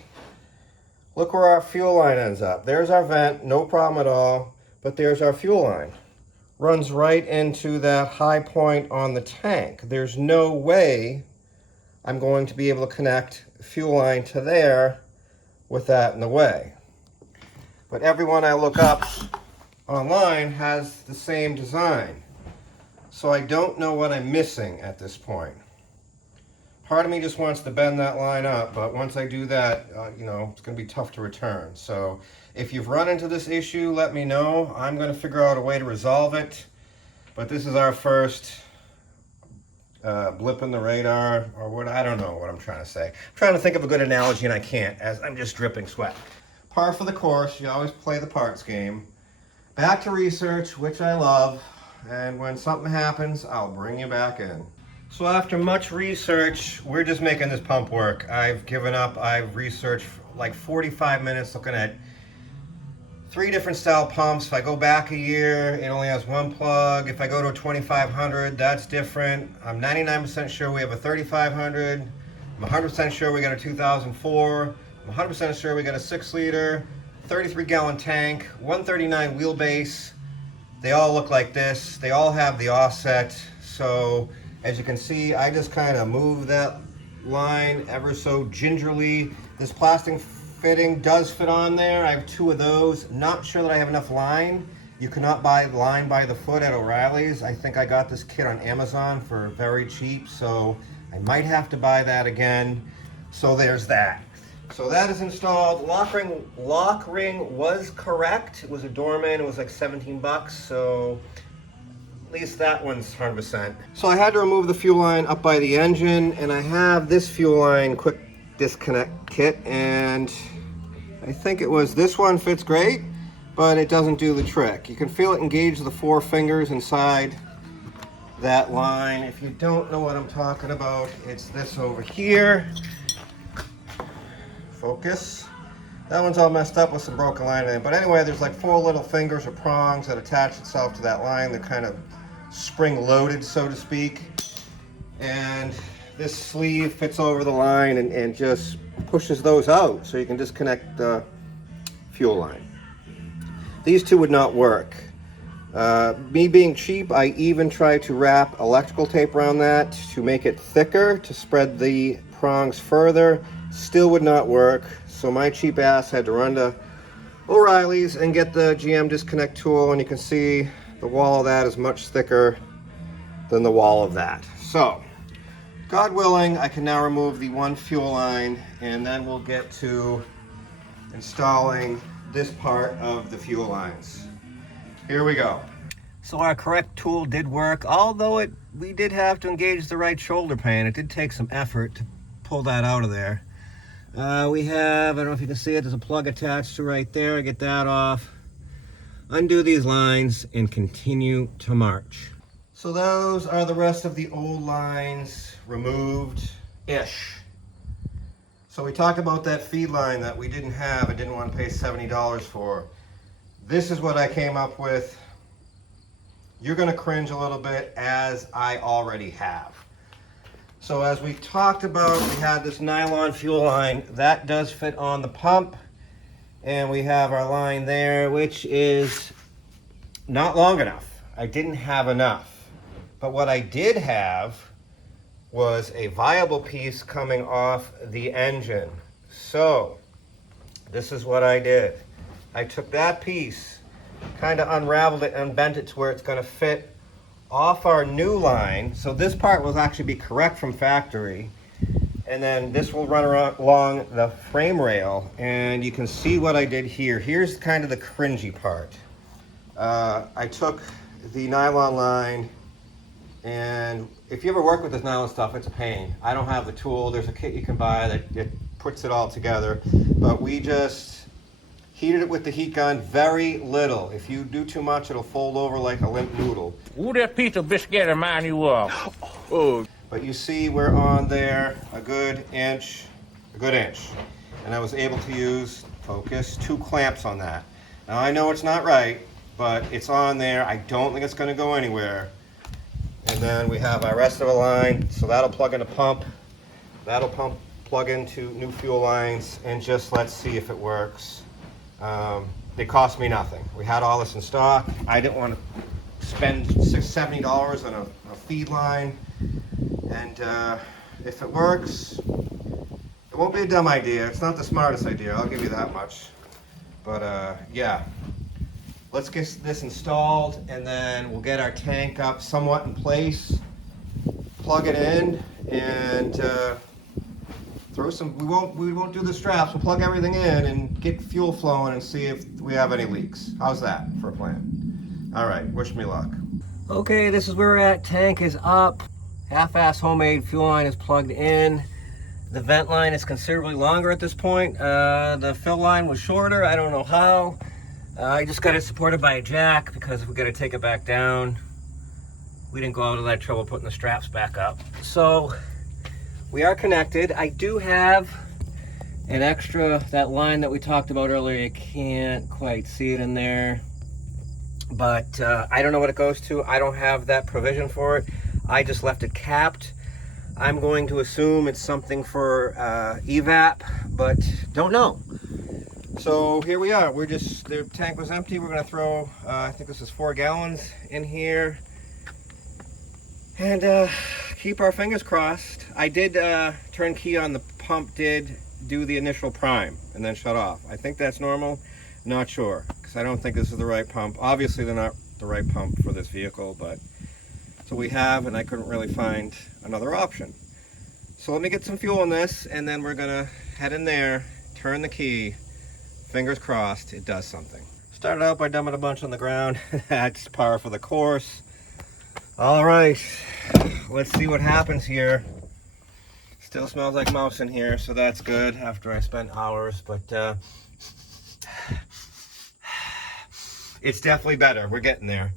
look where our fuel line ends up. There's our vent, no problem at all, but there's our fuel line. Runs right into that high point on the tank. There's no way I'm going to be able to connect fuel line to there with that in the way. But everyone I look up online has the same design. So I don't know what I'm missing at this point. Part of me just wants to bend that line up, but once I do that, you know, it's going to be tough to return. So if you've run into this issue, let me know. I'm going to figure out a way to resolve it. But this is our first blip in the radar, or what, I don't know what I'm trying to say. I'm trying to think of a good analogy and I can't, as I'm just dripping sweat. Par for the course, you always play the parts game. Back to research, which I love, and when something happens, I'll bring you back in. So after much research, we're just making this pump work. I've given up. I've researched like 45 minutes looking at 3 different style pumps. If I go back a year, it only has one plug. If I go to a 2500, that's different. I'm 99% sure we have a 3500. I'm 100% sure we got a 2004. I'm 100% sure we got a 6-liter, 33-gallon tank, 139 wheelbase. They all look like this. They all have the offset. So as you can see, I just kind of move that line ever so gingerly. This plastic fitting does fit on there. I have 2 of those. Not sure that I have enough line. You cannot buy line by the foot at O'Reilly's. I think I got this kit on Amazon for very cheap, so I might have to buy that again. So there's that. So that is installed. Lock ring was correct. It was a Dorman. It was like 17 bucks. So at least that one's 100%. So I had to remove the fuel line up by the engine, and I have this fuel line quick disconnect kit, and I think it was this one fits great, but it doesn't do the trick. You can feel it engage the 4 fingers inside that line. If you don't know what I'm talking about, it's this over here. Focus. That one's all messed up with some broken line in it. But anyway, there's like 4 little fingers or prongs that attach itself to that line. They're kind of spring-loaded, so to speak. And this sleeve fits over the line and just pushes those out, so you can disconnect the fuel line. These 2 would not work. Me being cheap, I even tried to wrap electrical tape around that to make it thicker, to spread the prongs further. Still would not work, so my cheap ass had to run to O'Reilly's and get the GM disconnect tool, and you can see the wall of that is much thicker than the wall of that. So, God willing, I can now remove the one fuel line, and then we'll get to installing this part of the fuel lines. Here we go. So our correct tool did work, although we did have to engage the right shoulder pan. It did take some effort to pull that out of there. We have, I don't know if you can see it, there's a plug attached to right there. I get that off. Undo these lines and continue to march. So those are the rest of the old lines removed-ish. So we talked about that feed line that we didn't have and didn't want to pay $70 for. This is what I came up with. You're going to cringe a little bit, as I already have. So as we talked about, we had this nylon fuel line. That does fit on the pump. And we have our line there, which is not long enough. I didn't have enough. But what I did have was a viable piece coming off the engine. So this is what I did. I took that piece, kind of unraveled it and bent it to where it's going to fit off our new line. So this part will actually be correct from factory. And then this will run along the frame rail. And you can see what I did here. Here's kind of the cringy part. I took the nylon line, and if you ever work with this nylon stuff, it's a pain. I don't have the tool. There's a kit you can buy that it puts it all together. But we just heated it with the heat gun, very little. If you do too much, it'll fold over like a limp noodle. Who that piece of biscuit remind you of? Oh, But you see we're on there a good inch. And I was able to use, focus, 2 clamps on that. Now I know it's not right, but it's on there. I don't think it's gonna go anywhere. And then we have our rest of the line. So that'll plug into pump. That'll plug into new fuel lines, and just let's see if it works. It cost me nothing. We had all this in stock. I didn't want to spend $70 on a feed line. And if it works, it won't be a dumb idea. It's not the smartest idea, I'll give you that much. But yeah, let's get this installed, and then we'll get our tank up somewhat in place, plug it in, and throw some, we won't do the straps, we'll plug everything in and get fuel flowing and see if we have any leaks. How's that for a plan? All right, wish me luck. Okay, this is where we're at. Tank is up. Half-ass homemade fuel line is plugged in. The vent line is considerably longer at this point. The fill line was shorter. I don't know how. I just got it supported by a jack because we got to take it back down. We didn't go out of that trouble putting the straps back up. So we are connected. I do have an extra, that line that we talked about earlier. You can't quite see it in there, but I don't know what it goes to. I don't have that provision for it. I just left it capped. I'm going to assume it's something for evap, but don't know. So here we are. The tank was empty. We're gonna throw, I think this is 4 gallons in here. And keep our fingers crossed. I did turn key on the pump, did do the initial prime and then shut off. I think that's normal, not sure, because I don't think this is the right pump. Obviously they're not the right pump for this vehicle, but so we have, and I couldn't really find another option. So let me get some fuel in this, and then we're gonna head in there, turn the key, fingers crossed it does something. Started out by dumping a bunch on the ground. That's par for the course. All right, let's see what happens here. Still smells like mouse in here, so that's good after I spent hours, but it's definitely better. We're getting there.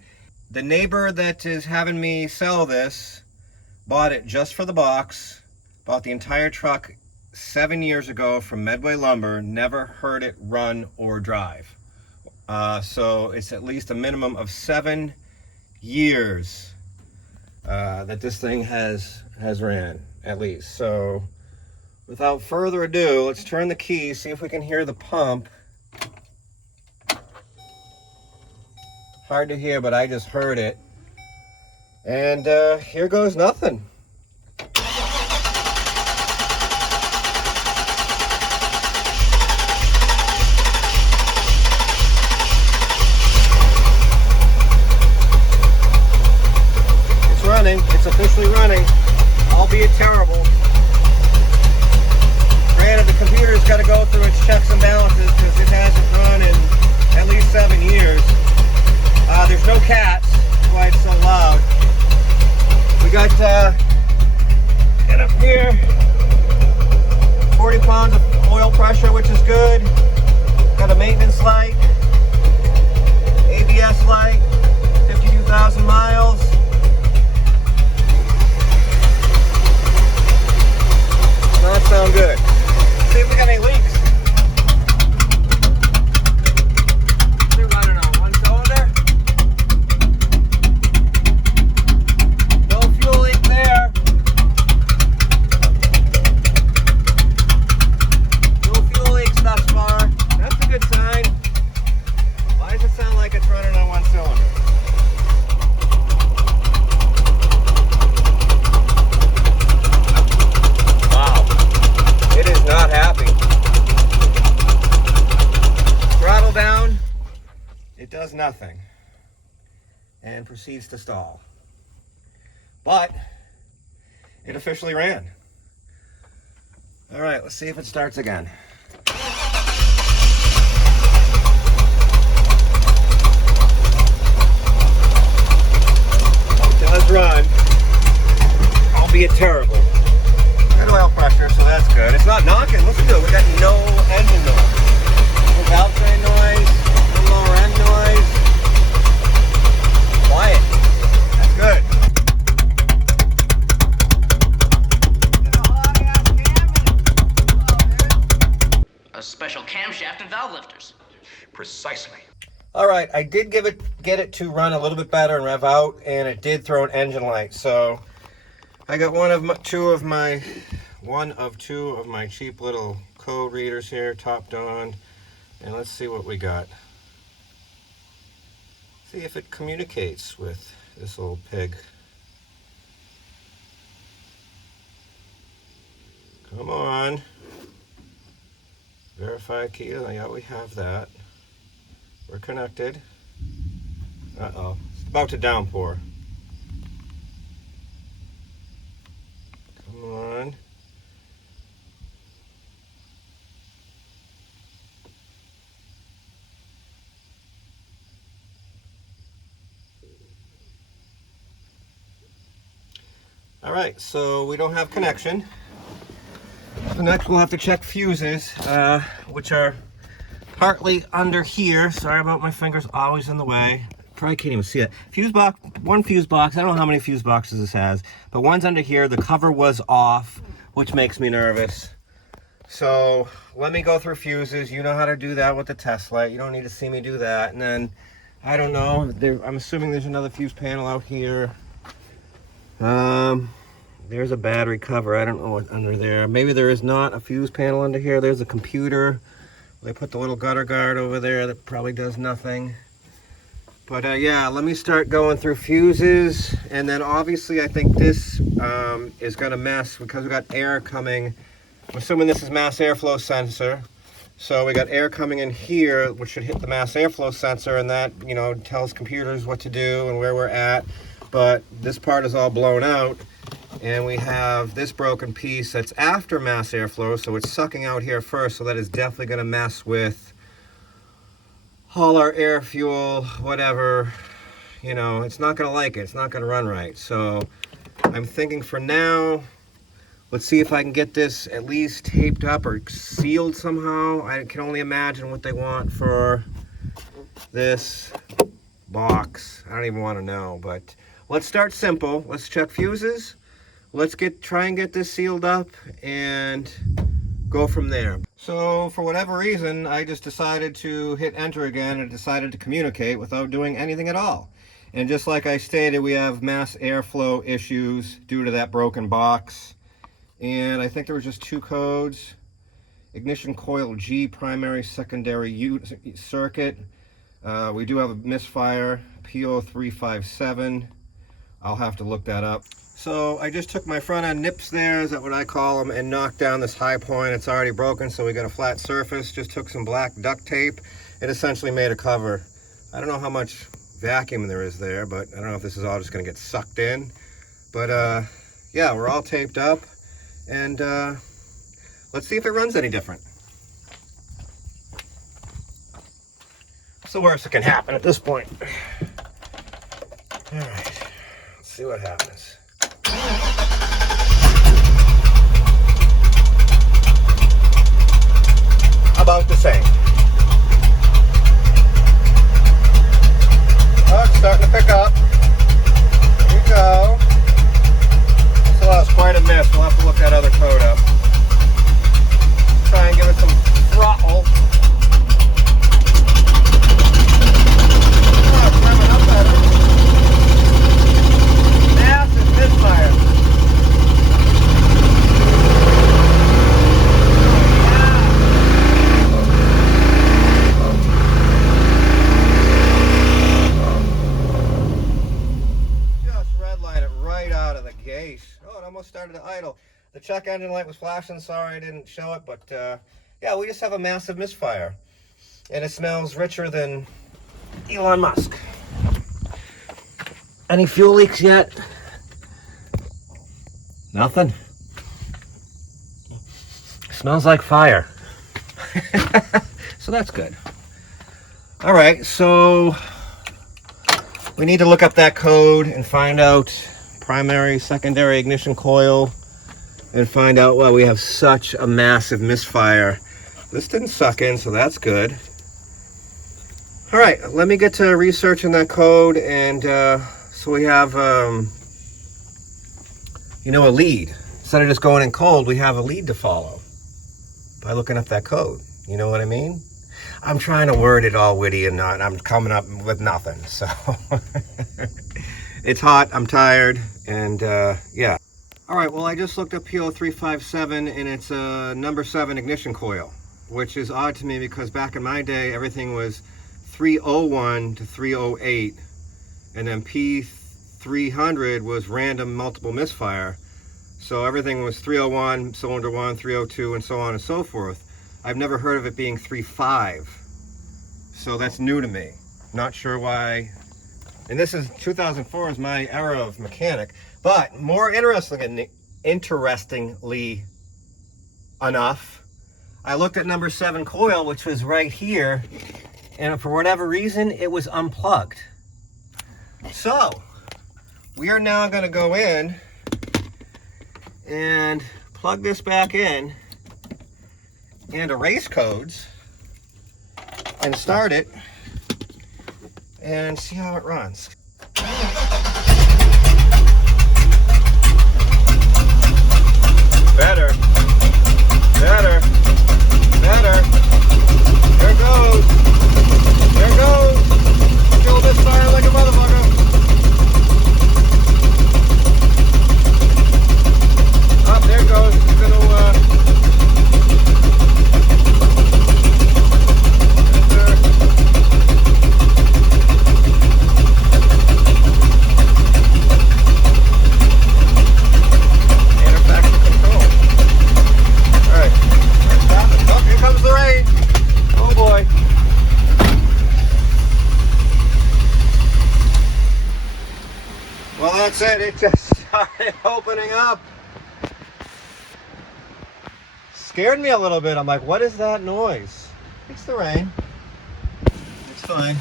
The neighbor that is having me sell this bought it just for the box, bought the entire truck 7 years ago from Medway Lumber, never heard it run or drive. So it's at least a minimum of 7 years that this thing has ran, at least. So without further ado, let's turn the key, see if we can hear the pump. Hard to hear, but I just heard it. And here goes nothing. It's running. running. It's officially running, albeit terrible. Granted, the computer's got to go through its checks and balances because it hasn't run in at least 7 years. There's no cats, that's why it's so loud. We got, get up here, 40 pounds of oil pressure, which is good. Got a maintenance light, ABS light, 52,000 miles. That sound good. See if we got any leaks. They're running on one cylinder. No fuel leak there. No fuel leaks thus far. That's a good sign. Why does it sound like it's running on one cylinder? It is not happy. Throttle down, it does nothing and proceeds to stall. But it officially ran. All right, let's see if it starts again. It does run, albeit terrible. Good oil pressure, so that's good. It's not knocking. Listen to it. We got no engine noise. No valve train noise. No lower end noise. Quiet. That's good. A special camshaft and valve lifters. Precisely. All right, I did get it to run a little bit better and rev out, and it did throw an engine light. So I got one of two of my cheap little code readers here, topped on, and let's see what we got. See if it communicates with this old pig. Come on. Verify key. Yeah, we have that. We're connected. Uh-oh. It's about to downpour. Come on. All right, so we don't have connection. So next we'll have to check fuses, which are partly under here. Sorry about my fingers always in the way. Probably can't even see it. Fuse box, one fuse box. I don't know how many fuse boxes this has, but one's under here. The cover was off, which makes me nervous. So let me go through fuses. You know how to do that with the test light. You don't need to see me do that. And then, I don't know, I'm assuming there's another fuse panel out here. There's a battery cover. I don't know what's under there. Maybe there is not a fuse panel under here. There's a computer. They put the little gutter guard over there that probably does nothing. But yeah, let me start going through fuses. And then obviously I think this is gonna mess because we got air coming. I'm assuming this is mass airflow sensor. So we got air coming in here, which should hit the mass airflow sensor, and that, you know, tells computers what to do and where we're at. But this part is all blown out, and we have this broken piece that's after mass airflow, so it's sucking out here first, so that is definitely going to mess with all our air, fuel, whatever. You know, it's not going to like it. It's not going to run right. So I'm thinking for now, let's see if I can get this at least taped up or sealed somehow. I can only imagine what they want for this box. I don't even want to know, but let's start simple. Let's check fuses. Let's try and get this sealed up and go from there. So for whatever reason, I just decided to hit enter again and decided to communicate without doing anything at all. And just like I stated, we have mass airflow issues due to that broken box. And I think there was just two codes. Ignition coil G, primary, secondary circuit. We do have a misfire, P0357. I'll have to look that up. So I just took my front end nips there, is that what I call them, and knocked down this high point. It's already broken, so we got a flat surface. Just took some black duct tape. It essentially made a cover. I don't know how much vacuum there is there, but I don't know if this is all just gonna get sucked in. But yeah, we're all taped up, and let's see if it runs any different. What's the worst that can happen at this point? All right, let's see what happens. About the same. Oh, it's starting to pick up. Here we go. So that was quite a miss. We'll have to look that other code up. Try and give it some throttle. Oh, it's revving up better. Massive misfire. Oh, it almost started to idle. The check engine light was flashing. Sorry I didn't show it, but yeah, we just have a massive misfire. And it smells richer than Elon Musk. Any fuel leaks yet? Nothing. Smells like fire. So that's good. All right, so we need to look up that code and find out primary, secondary ignition coil, and find out why we have such a massive misfire. This didn't suck in, so that's good. All right, let me get to researching that code, and so we have, you know, a lead. Instead of just going in cold, we have a lead to follow by looking up that code. You know what I mean? I'm trying to word it all witty and not, I'm coming up with nothing, so. It's hot, I'm tired, and yeah. All right, well, I just looked up P0357, and it's a number 7 ignition coil, which is odd to me because back in my day, everything was 301 to 308, and then P300 was random multiple misfire. So everything was 301, cylinder 1, 302, and so on and so forth. I've never heard of it being 35. So that's new to me. Not sure why. And this is 2004 is my era of mechanic. But more interestingly enough, I looked at number 7 coil, which was right here, and for whatever reason, it was unplugged. So we are now going to go in and plug this back in and erase codes and start it and see how it runs. Better, better, better. There it goes. There it goes. Kill this fire like a motherfucker. Oh, there it goes. It's gonna that's it, it just started opening up. Scared me a little bit. I'm like, what is that noise? It's the rain. It's fine.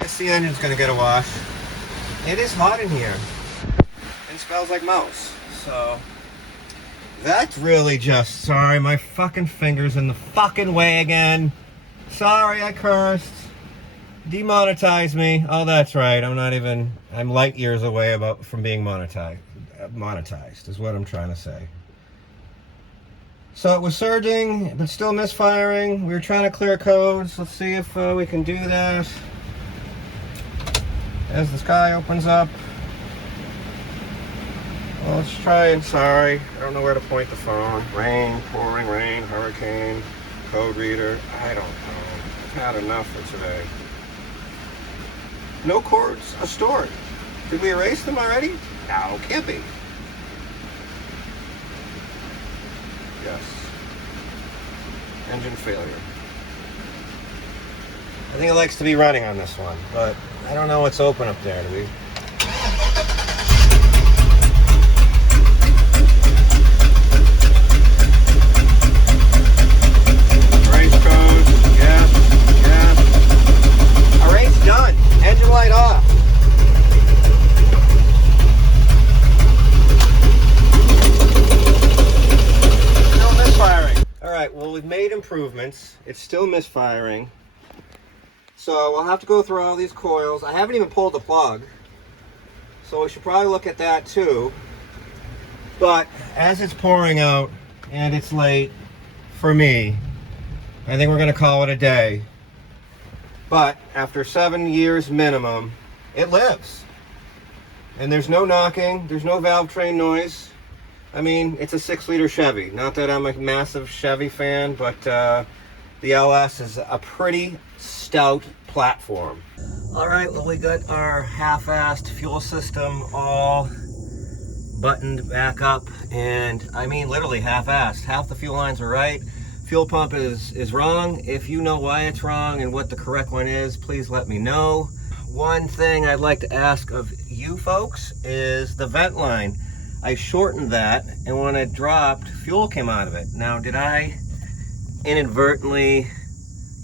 Guess the engine's gonna get a wash. It is hot in here. It smells like mouse. So that's really just, sorry, my fucking finger's in the fucking way again. Sorry, I cursed. Demonetize me. Oh, that's right. I'm light years away from being monetized is what I'm trying to say. So it was surging, but still misfiring. We were trying to clear codes. Let's see if we can do that. As the sky opens up. Well, let's try and, sorry, I don't know where to point the phone. Rain, pouring rain, hurricane, code reader. I don't know. I've had enough for today. No cords are stored. Did we erase them already? No, can't be. Yes. Engine failure. I think it likes to be running on this one, but I don't know what's open up there. Do we? made improvements. It's still misfiring. So we'll have to go through all these coils. I haven't even pulled the plug, so we should probably look at that too. But as it's pouring out and it's late for me, I think we're gonna call it a day. But after 7 years minimum, it lives. And there's no knocking, there's no valve train noise. I mean, it's a 6-liter Chevy. Not that I'm a massive Chevy fan, but the LS is a pretty stout platform. All right, well, we got our half-assed fuel system all buttoned back up, and I mean literally half-assed. Half the fuel lines are right. Fuel pump is wrong. If you know why it's wrong and what the correct one is, please let me know. One thing I'd like to ask of you folks is the vent line. I shortened that, and when it dropped, fuel came out of it. Now, did I inadvertently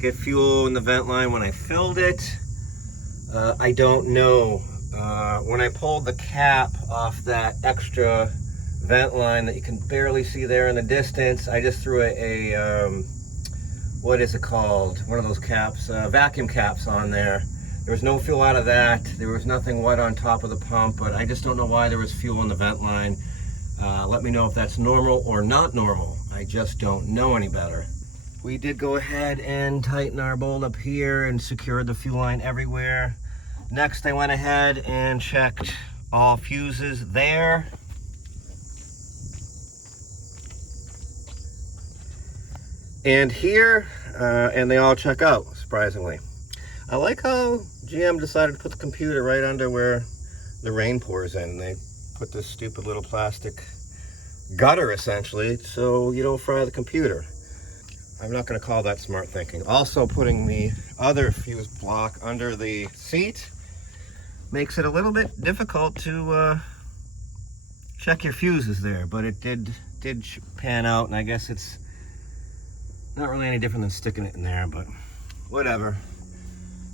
get fuel in the vent line when I filled it? I don't know. When I pulled the cap off that extra vent line that you can barely see there in the distance, I just threw a what is it called? One of those caps, vacuum caps on there. There was no fuel out of that. There was nothing wet on top of the pump, but I just don't know why there was fuel in the vent line. Let me know if that's normal or not normal. I just don't know any better. We did go ahead and tighten our bolt up here and secured the fuel line everywhere. Next, I went ahead and checked all fuses there. And here, and they all check out, surprisingly. I like how GM decided to put the computer right under where the rain pours in. They put this stupid little plastic gutter, essentially, so you don't fry the computer. I'm not going to call that smart thinking. Also, putting the other fuse block under the seat makes it a little bit difficult to check your fuses there, but it did pan out, and I guess it's not really any different than sticking it in there, but whatever.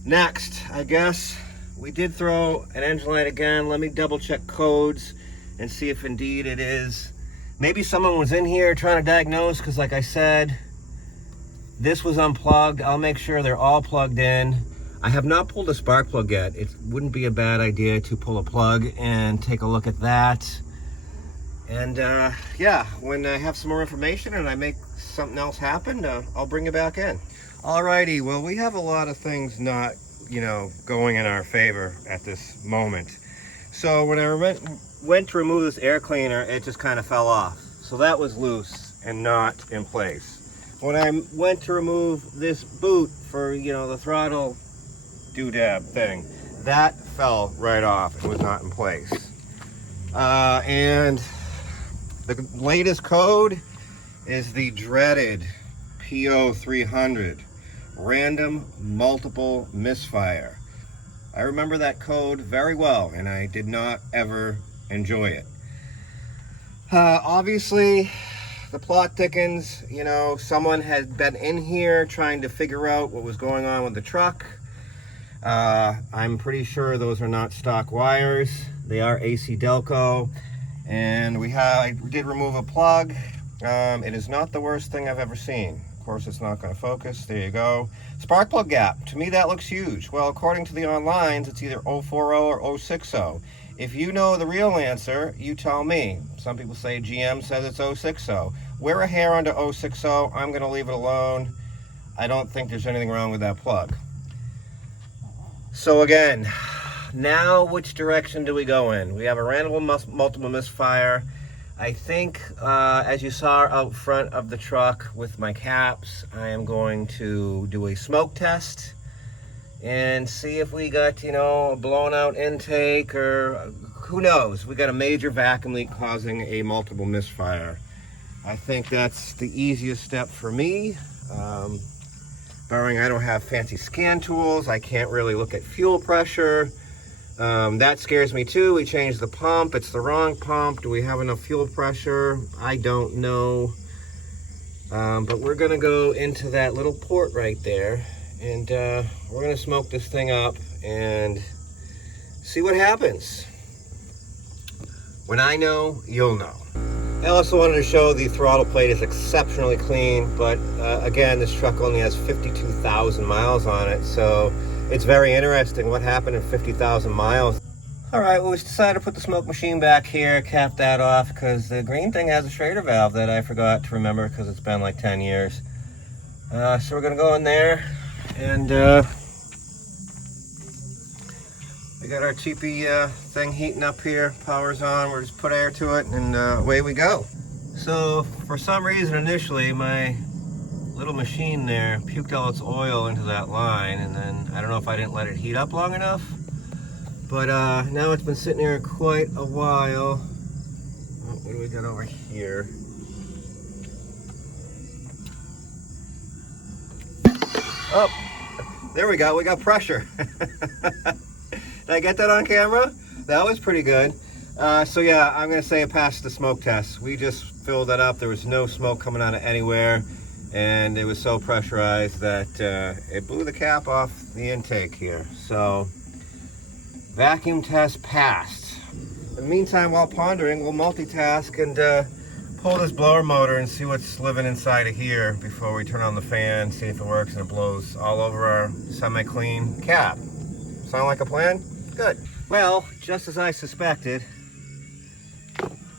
Next, I guess we did throw an engine light again. Let me double check codes and see if indeed it is. Maybe someone was in here trying to diagnose, because like I said, this was unplugged. I'll make sure they're all plugged in. I have not pulled a spark plug yet. It wouldn't be a bad idea to pull a plug and take a look at that. And yeah, when I have some more information and I make something else happen, I'll bring it back in. Alrighty, well, we have a lot of things not, going in our favor at this moment. So when I went to remove this air cleaner, it just kind of fell off. So that was loose and not in place. When I went to remove this boot for, the throttle doodad thing, that fell right off and was not in place. And the latest code is the dreaded PO300. Random multiple misfire. I remember that code very well, and I did not ever enjoy it. Obviously, the plot thickens. Someone had been in here trying to figure out what was going on with the truck. I'm pretty sure those are not stock wires. They are AC Delco, and I did remove a plug. It is not the worst thing I've ever seen. Of course, it's not going to focus. There you go. Spark plug gap. To me, that looks huge. Well, according to the onlines, it's either 040 or 060. If you know the real answer, you tell me. Some people say GM says it's 060. Wear a hair under 060. I'm going to leave it alone. I don't think there's anything wrong with that plug. So again, now which direction do we go in? We have a random multiple misfire. I think, as you saw out front of the truck with my caps, I am going to do a smoke test and see if we got, a blown out intake, or who knows. We got a major vacuum leak causing a multiple misfire. I think that's the easiest step for me. Barring I don't have fancy scan tools, I can't really look at fuel pressure. That scares me too. We changed the pump. It's the wrong pump. Do we have enough fuel pressure? I don't know. But we're going to go into that little port right there, and we're going to smoke this thing up and see what happens. When I know, you'll know. I also wanted to show the throttle plate is exceptionally clean, but again, this truck only has 52,000 miles on it, so it's very interesting what happened in 50,000 miles. All right, well, we decided to put the smoke machine back here, cap that off, because the green thing has a Schrader valve that I forgot to remember because it's been like 10 years. So we're gonna go in there, and we got our cheapy thing heating up here, power's on, we'll just put air to it, and away we go. So, for some reason initially, my little machine there puked all its oil into that line, and then I don't know if I didn't let it heat up long enough, but now it's been sitting here quite a while. Oh, what do we got over here? Oh, there we go, we got pressure. Did I get that on camera? That was pretty good. So yeah, I'm gonna say it passed the smoke test. We just filled that up. There was no smoke coming out of anywhere, and it was so pressurized that it blew the cap off the intake here. So vacuum test passed. In the meantime, while pondering, we'll multitask and pull this blower motor and see what's living inside of here before we turn on the fan, see if it works, and it blows all over our semi-clean cap. Sound like a plan? Good. Well, just as I suspected,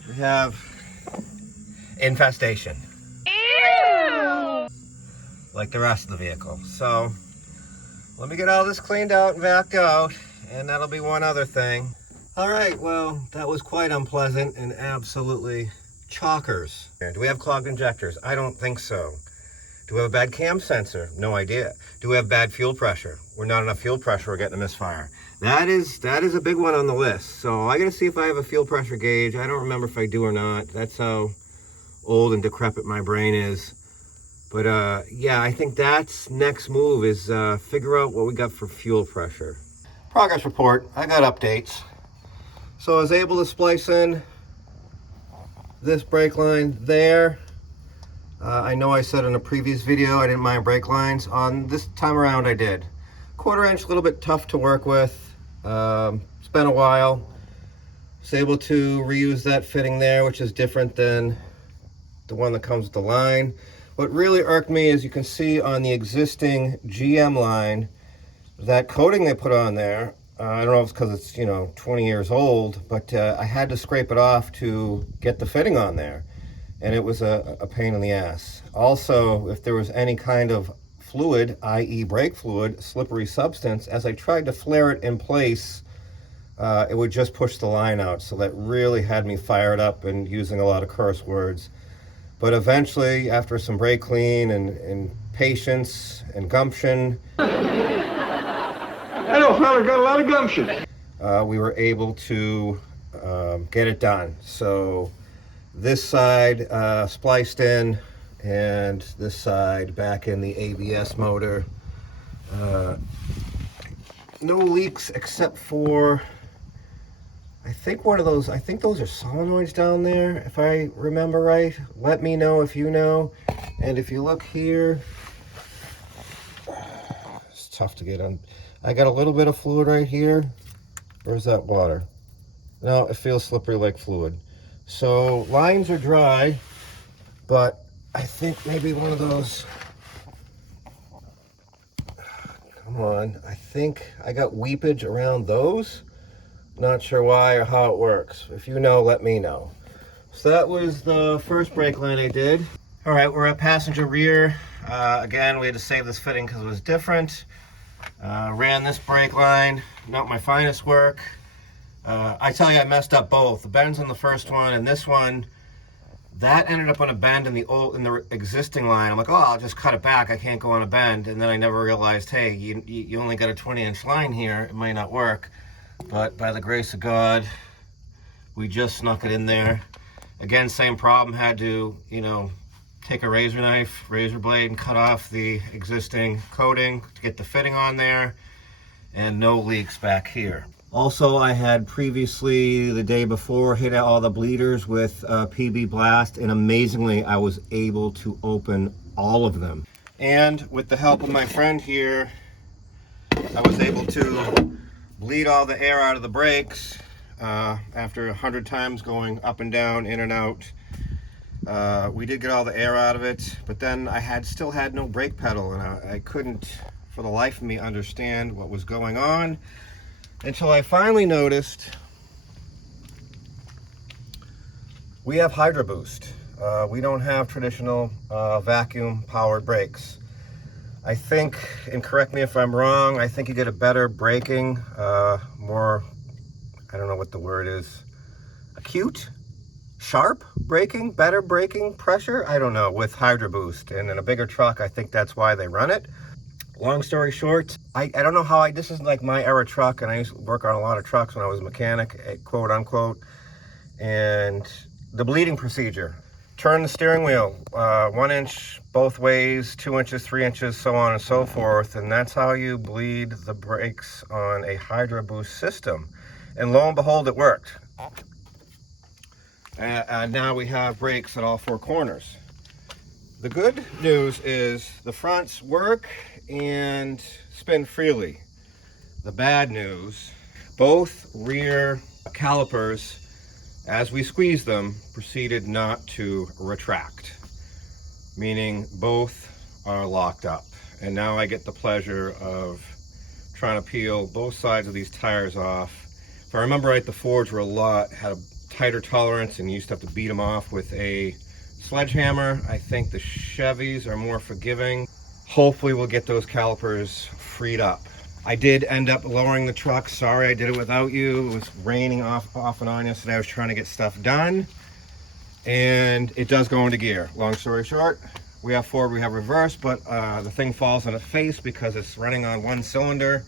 we have infestation. Ew! Like the rest of the vehicle. So, let me get all this cleaned out and vacuumed out, and that'll be one other thing. All right, well, that was quite unpleasant and absolutely chockers. Do we have clogged injectors? I don't think so. Do we have a bad cam sensor? No idea. Do we have bad fuel pressure? We're not enough fuel pressure, we're getting a misfire. That is a big one on the list. So I gotta see if I have a fuel pressure gauge. I don't remember if I do or not. That's how old and decrepit my brain is. But yeah, I think that's next move is figure out what we got for fuel pressure. Progress report, I got updates. So I was able to splice in this brake line there. I know I said in a previous video I didn't mind brake lines. On this time around I did. 1/4 inch, a little bit tough to work with. It's been a while. Was able to reuse that fitting there, which is different than the one that comes with the line. What really irked me is you can see on the existing GM line, that coating they put on there, I don't know if it's because it's, you know, 20 years old, but I had to scrape it off to get the fitting on there. And it was a pain in the ass. Also, if there was any kind of fluid, i.e. brake fluid, slippery substance, as I tried to flare it in place, it would just push the line out. So that really had me fired up and using a lot of curse words. But eventually, after some brake clean and patience and gumption, I know, fella, got a lot of gumption. we were able to get it done. So this side spliced in, and this side back in the ABS motor. No leaks except for, I think those are solenoids down there, if I remember right. Let me know if you know. And if you look here, it's tough to get on. I got a little bit of fluid right here. Where's that water? No, it feels slippery like fluid. So lines are dry, but I think maybe one of those, come on, I think I got weepage around those. Not sure why or how it works. If you know, let me know. So that was the first brake line I did. All right, we're at passenger rear. Again, we had to save this fitting because it was different. Ran this brake line, not my finest work. I tell you, I messed up both. The bends on the first one and this one, that ended up on a bend in the existing line. I'm like, oh, I'll just cut it back. I can't go on a bend. And then I never realized, hey, you only got a 20-inch line here. It might not work. But by the grace of God, we just snuck it in there. Again, same problem. Had to, you know, take a razor blade, and cut off the existing coating to get the fitting on there. And no leaks back here. Also, I had previously, the day before, hit all the bleeders with PB Blast, and amazingly, I was able to open all of them. And with the help of my friend here, I was able to bleed all the air out of the brakes after 100 times going up and down, in and out. We did get all the air out of it, but then I still had no brake pedal, and I couldn't for the life of me understand what was going on until I finally noticed we have Hydro Boost. We don't have traditional vacuum powered brakes. I think, and correct me if I'm wrong, I think you get a better braking, more, I don't know what the word is, acute, sharp braking, better braking pressure, I don't know, with Hydro Boost. And in a bigger truck, I think that's why they run it. Long story short, I don't know how this is like my era truck, and I used to work on a lot of trucks when I was a mechanic, quote unquote, and the bleeding procedure. Turn the steering wheel 1 inch both ways, 2 inches, 3 inches, so on and so forth, and that's how you bleed the brakes on a Hydro Boost system. And lo and behold, it worked. And now we have brakes at all 4 corners. The good news is the fronts work and spin freely. The bad news, both rear calipers, as we squeezed them, proceeded not to retract, meaning both are locked up. And now I get the pleasure of trying to peel both sides of these tires off. If I remember right, the Fords were had a tighter tolerance and you used to have to beat them off with a sledgehammer. I think the Chevys are more forgiving. Hopefully we'll get those calipers freed up. I did end up lowering the truck. Sorry I did it without you. It was raining off and on yesterday. I was trying to get stuff done. And it does go into gear. Long story short, we have forward, we have reverse, but the thing falls on its face because it's running on 1 cylinder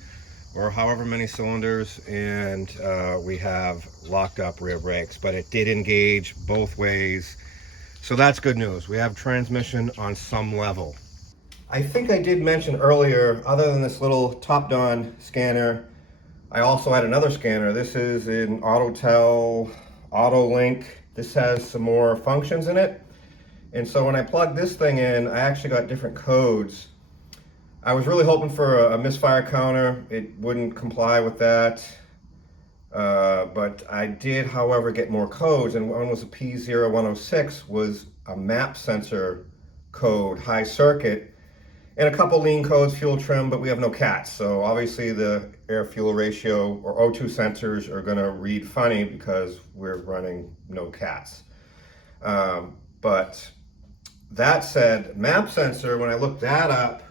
or however many cylinders, and we have locked up rear brakes, but it did engage both ways. So that's good news. We have transmission on some level. I think I did mention earlier, other than this little top-down scanner, I also had another scanner. This is an Autotel AutoLink. This has some more functions in it. And so when I plugged this thing in, I actually got different codes. I was really hoping for a misfire counter. It wouldn't comply with that. But I did, however, get more codes. And one was a P0106, was a map sensor code, high circuit. And a couple lean codes, fuel trim, but we have no cats. So obviously the air fuel ratio or O2 sensors are gonna read funny because we're running no cats. But that said, map sensor, when I looked that up,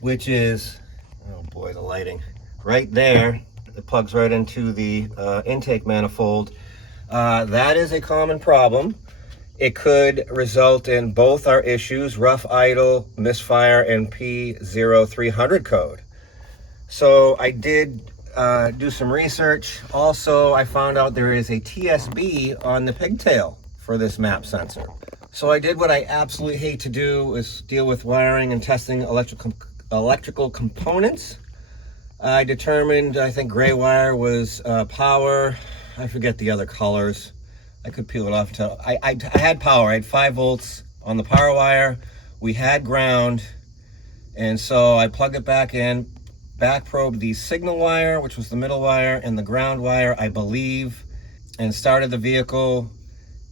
which is, oh boy, the lighting, right there, it plugs right into the intake manifold. That is a common problem. It could result in both our issues, rough idle, misfire, and P0300 code. So I did do some research. Also, I found out there is a TSB on the pigtail for this map sensor. So I did what I absolutely hate to do, is deal with wiring and testing electrical components. I determined, I think gray wire was power. I forget the other colors. I could peel it off. I had power. I had 5 volts on the power wire. We had ground. And so I plugged it back in, back probed the signal wire, which was the middle wire, and the ground wire, I believe, and started the vehicle.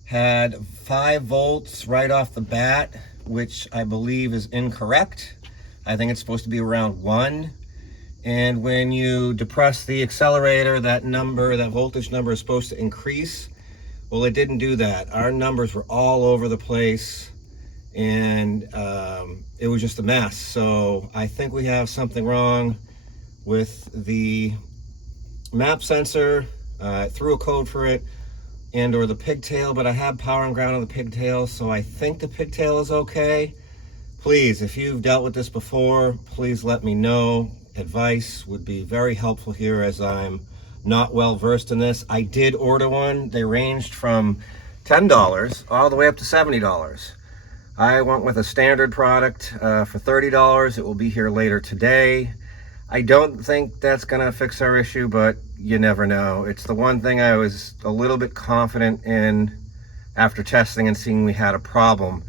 Had 5 volts right off the bat, which I believe is incorrect. I think it's supposed to be around 1. And when you depress the accelerator, that voltage number is supposed to increase. Well, it didn't do that. Our numbers were all over the place, and it was just a mess. So I think we have something wrong with the map sensor. I threw a code for it, and or the pigtail, but I have power and ground on the pigtail, so I think the pigtail is okay. Please, if you've dealt with this before, please let me know. Advice would be very helpful here, as I'm not well versed in this. I did order one. They ranged from $10 all the way up to $70. I went with a standard product for $30. It will be here later today. I don't think that's gonna fix our issue, but you never know. It's the one thing I was a little bit confident in after testing and seeing we had a problem.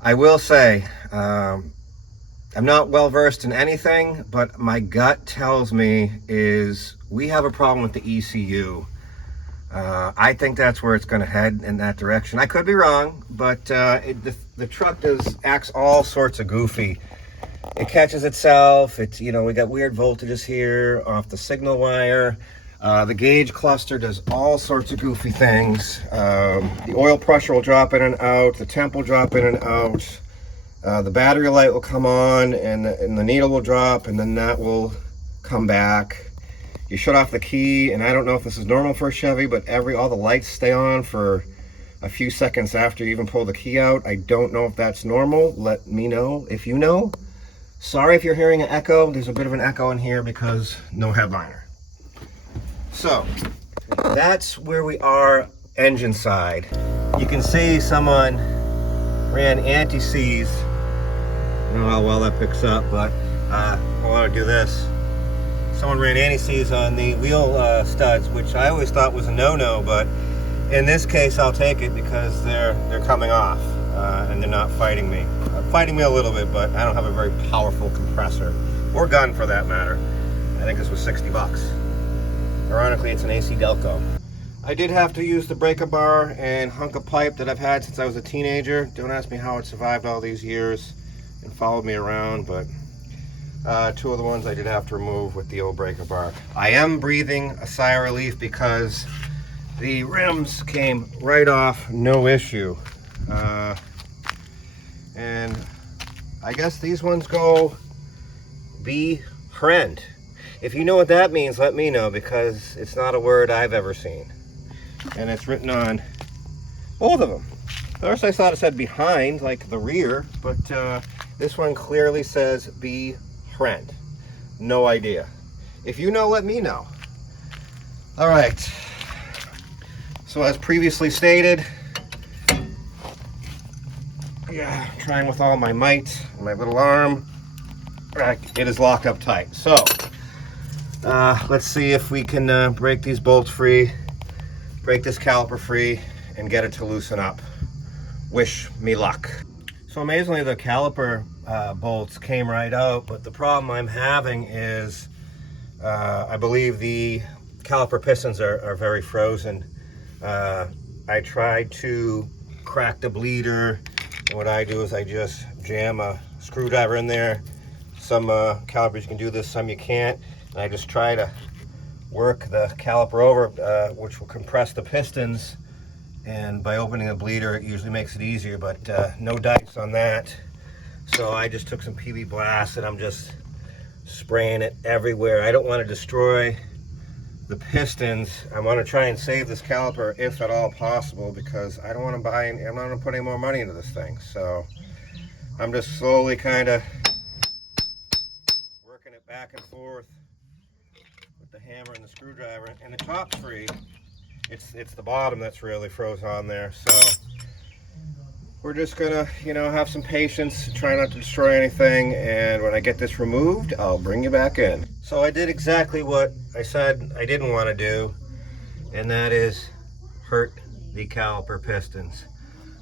I will say, I'm not well versed in anything, but my gut tells me is we have a problem with the ECU. I think that's where it's going to head, in that direction. I could be wrong, but the truck acts all sorts of goofy. It catches itself. It's, you know, we got weird voltages here off the signal wire. The gauge cluster does all sorts of goofy things. The oil pressure will drop in and out. The temp will drop in and out. The battery light will come on, and the needle will drop, and then that will come back. You shut off the key, and I don't know if this is normal for a Chevy, but all the lights stay on for a few seconds after you even pull the key out. I don't know if that's normal. Let me know if you know. Sorry if you're hearing an echo. There's a bit of an echo in here because no headliner. So that's where we are engine side. You can see someone ran anti-seize. I don't know how well that picks up, but I want to do this. Someone ran anti-seize on the wheel studs, which I always thought was a no-no, but in this case I'll take it because they're coming off and they're not fighting me. Fighting me a little bit, but I don't have a very powerful compressor or gun for that matter. I think this was 60 bucks. Ironically, it's an AC Delco. I did have to use the breaker bar and hunk of pipe that I've had since I was a teenager. Don't ask me how it survived all these years and followed me around, but two of the ones I did have to remove with the old breaker bar. I am breathing a sigh of relief because the rims came right off, no issue. And I guess these ones go be friend. If you know what that means, let me know, because it's not a word I've ever seen. And it's written on both of them. First I thought it said behind, like the rear, but this one clearly says be friend. No idea. If you know, let me know. All right. So as previously stated, yeah, trying with all my might, my little arm, it is locked up tight. So let's see if we can break these bolts free, break this caliper free, and get it to loosen up. Wish me luck. So amazingly, the caliper bolts came right out, but the problem I'm having is I believe the caliper pistons are very frozen. I tried to crack the bleeder, and what I do is I just jam a screwdriver in there. Some calipers you can do this, some you can't. And I just try to work the caliper over, which will compress the pistons. And by opening the bleeder, it usually makes it easier, but no dice on that. So I just took some PB Blast and I'm just spraying it everywhere. I don't want to destroy the pistons. I want to try and save this caliper if at all possible, because I don't want to put any more money into this thing. So I'm just slowly kind of working it back and forth with the hammer and the screwdriver. And the top's free. It's the bottom that's really froze on there. So we're just gonna, have some patience, try not to destroy anything, and when I get this removed, I'll bring you back in. So I did exactly what I said I didn't want to do, and that is hurt the caliper pistons.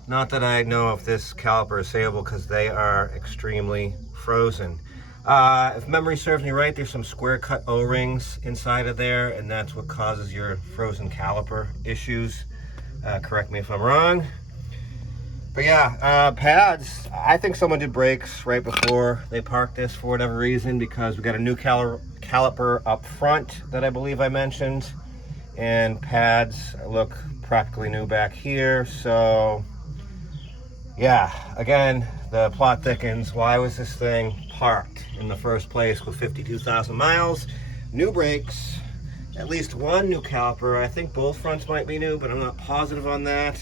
Not that I know if this caliper is saleable, because they are extremely frozen. If memory serves me right, there's some square cut O-rings inside of there, and that's what causes your frozen caliper issues. Correct me if I'm wrong. But yeah, pads, I think someone did brakes right before they parked this for whatever reason, because we got a new caliper up front that I believe I mentioned, and pads look practically new back here. So yeah, again, the plot thickens. Why was this thing parked in the first place with 52,000 miles? New brakes, at least one new caliper. I think both fronts might be new, but I'm not positive on that.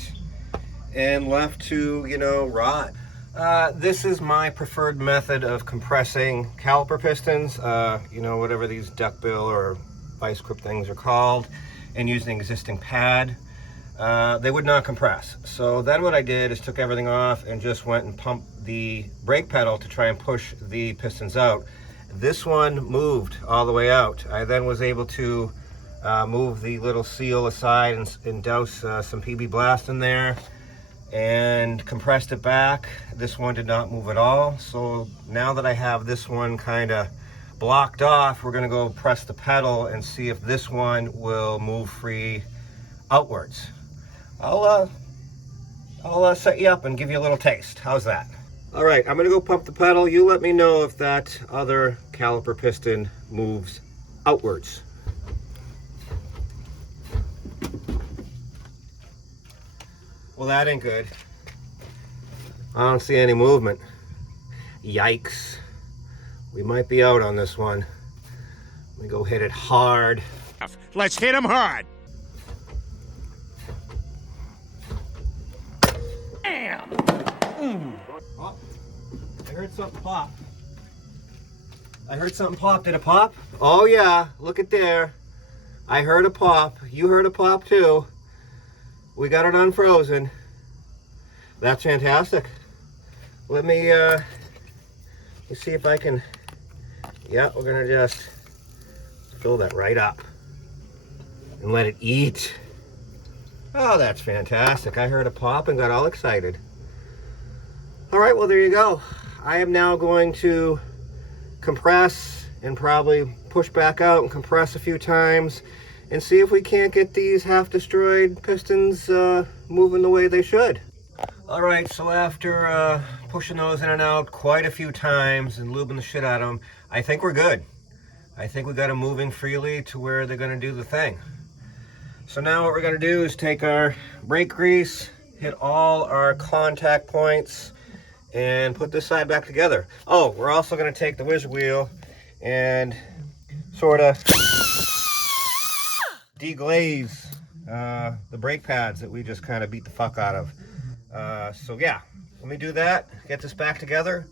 And left to, rot. This is my preferred method of compressing caliper pistons, whatever these duckbill or vice grip things are called, and using existing pad. They would not compress. So then what I did is took everything off and just went and pumped the brake pedal to try and push the pistons out. This one moved all the way out. I then was able to move the little seal aside and douse some PB Blast in there and compressed it back. This one did not move at all. So now that I have this one kind of blocked off, we're gonna go press the pedal and see if this one will move free outwards. I'll set you up and give you a little taste. How's that? All right, I'm gonna go pump the pedal. You let me know if that other caliper piston moves outwards. Well, that ain't good. I don't see any movement. Yikes. We might be out on this one. Let me go hit it hard. Let's hit him hard. Damn. Oh, I heard something pop. I heard something pop. Did it pop? Oh yeah, look at there. I heard a pop. You heard a pop too. We got it unfrozen. That's fantastic. Let me see if I can, yeah, we're gonna just fill that right up and let it eat. Oh, that's fantastic. I heard a pop and got all excited. All right, well, there you go. I am now going to compress and probably push back out and compress a few times and see if we can't get these half-destroyed pistons moving the way they should. All right, so after pushing those in and out quite a few times and lubing the shit out of them, I think we're good. I think we got them moving freely to where they're gonna do the thing. So now what we're gonna do is take our brake grease, hit all our contact points, and put this side back together. Oh, we're also gonna take the whiz wheel and sort of deglaze the brake pads that we just kind of beat the fuck out of. So yeah, let me do that, get this back together,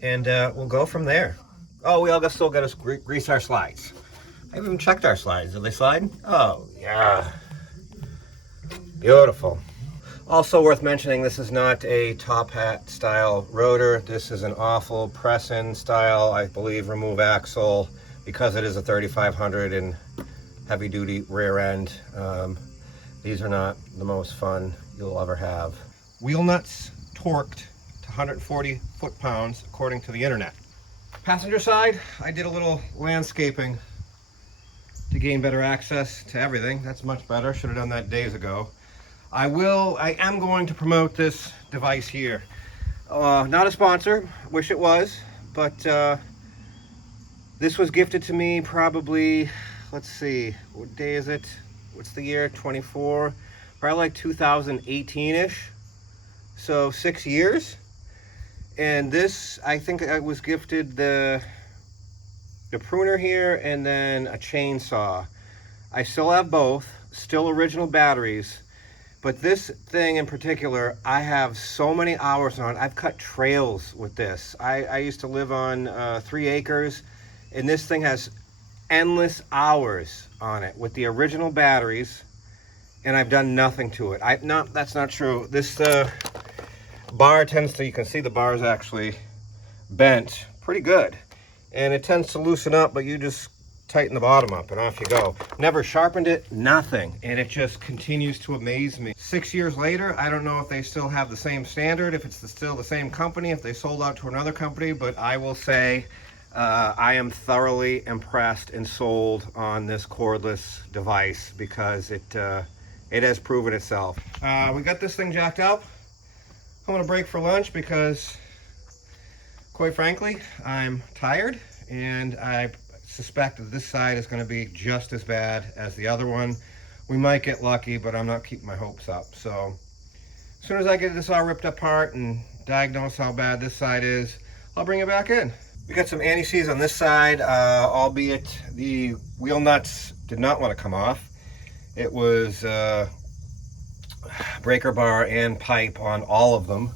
and we'll go from there. Oh, we still got to grease our slides. I haven't even checked our slides. Are they sliding? Oh, yeah. Beautiful. Also worth mentioning, this is not a top hat style rotor. This is an awful press-in style, I believe, remove axle, because it is a 3500 and heavy duty rear end. These are not the most fun you'll ever have. Wheel nuts torqued to 140 foot-pounds according to the internet. Passenger side, I did a little landscaping to gain better access to everything. That's much better. Should have done that days ago. I am going to promote this device here. Not a sponsor, wish it was, but this was gifted to me probably, let's see, what day is it? What's the year? 24? Probably like 2018-ish. So 6 years. And this, I think I was gifted the pruner here and then a chainsaw. I still have both, still original batteries, but this thing in particular, I have so many hours on. I've cut trails with this. I used to live on 3 acres, and this thing has endless hours on it with the original batteries, and I've done nothing to it. That's not true. This bar tends to, you can see the bar is actually bent pretty good, and it tends to loosen up, but you just tighten the bottom up and off you go. Never sharpened it, nothing, and it just continues to amaze me. 6 years later, I don't know if they still have the same standard, if it's still the same company, if they sold out to another company, but I will say I am thoroughly impressed and sold on this cordless device because it has proven itself. We got this thing jacked up. I'm gonna break for lunch because, quite frankly, I'm tired, and I suspect that this side is gonna be just as bad as the other one. We might get lucky, but I'm not keeping my hopes up. So as soon as I get this all ripped apart and diagnose how bad this side is, I'll bring it back in. We got some anti-seize on this side, albeit the wheel nuts did not want to come off. It was breaker bar and pipe on all of them.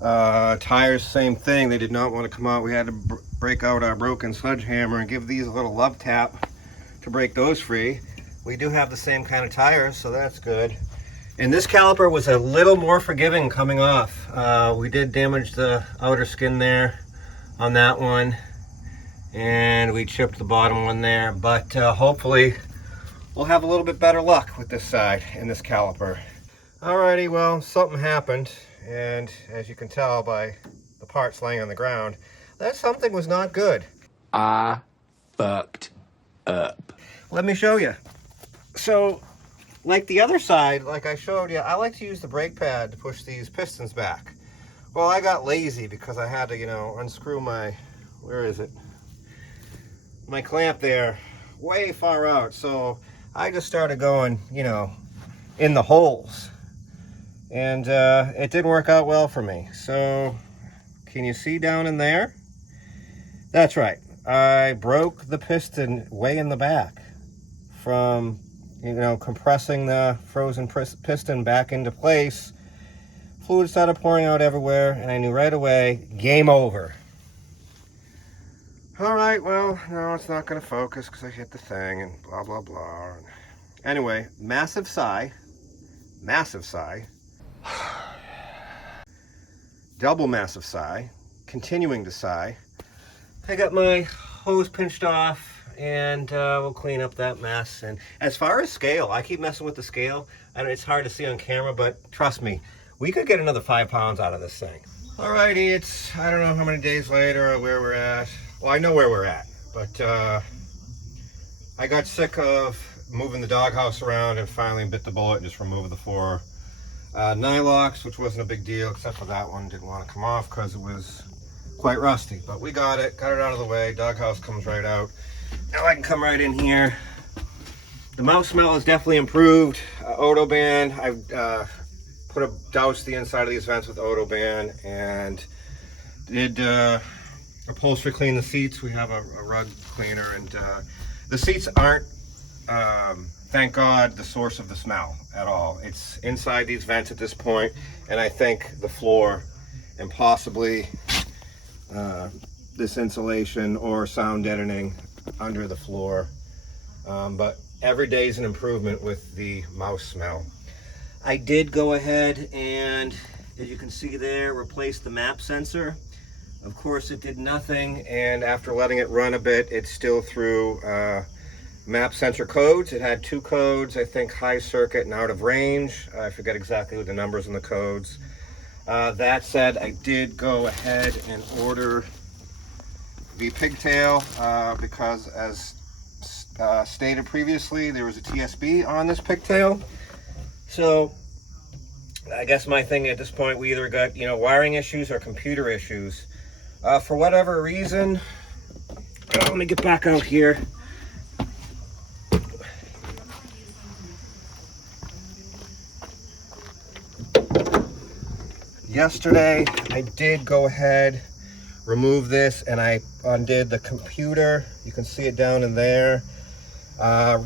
Tires, same thing, they did not want to come out. We had to break out our broken sledgehammer and give these a little love tap to break those free. We do have the same kind of tires, so that's good. And this caliper was a little more forgiving coming off. We did damage the outer skin there on that one, and we chipped the bottom one there, but hopefully we'll have a little bit better luck with this side and this caliper. Alrighty, well, something happened, and as you can tell by the parts laying on the ground, that something was not good. I fucked up. Let me show you. So like the other side, like I showed you, I like to use the brake pad to push these pistons back. Well, I got lazy because I had to, you know, unscrew my, where is it? My clamp there, way far out. So I just started going, you know, in the holes. And it didn't work out well for me. So, can you see down in there? That's right. I broke the piston way in the back from, you know, compressing the frozen piston back into place. Fluid started pouring out everywhere, and I knew right away, game over. All right, well, no, it's not going to focus because I hit the thing and blah, blah, blah. Anyway, massive sigh. Massive sigh. Double massive sigh. Continuing to sigh. I got my hose pinched off, and we'll clean up that mess. And as far as scale, I keep messing with the scale. I know it's hard to see on camera, but trust me, we could get another 5 pounds out of this thing. Alrighty, it's, I don't know how many days later or where we're at. Well, I know where we're at, but I got sick of moving the doghouse around and finally bit the bullet and just removed the 4 nylocks, which wasn't a big deal, except for that one didn't want to come off because it was quite rusty. But we got it out of the way. Doghouse comes right out. Now I can come right in here. The mouse smell has definitely improved. Odoban, I've doused the inside of these vents with Odoban and did upholstery clean the seats. We have a rug cleaner, and the seats aren't, thank God, the source of the smell at all. It's inside these vents at this point, and I think the floor and possibly this insulation or sound deadening under the floor. But every day is an improvement with the mouse smell. I did go ahead and, as you can see there, replace the map sensor. Of course, it did nothing, and after letting it run a bit, it still threw map sensor codes. It had 2 codes, I think high circuit and out of range. I forget exactly what the numbers in the codes. That said, I did go ahead and order the pigtail because, as stated previously, there was a TSB on this pigtail. So I guess my thing at this point, we either got, you know, wiring issues or computer issues. For whatever reason, let me get back out here. Yesterday, I did go ahead, remove this, and I undid the computer. You can see it down in there.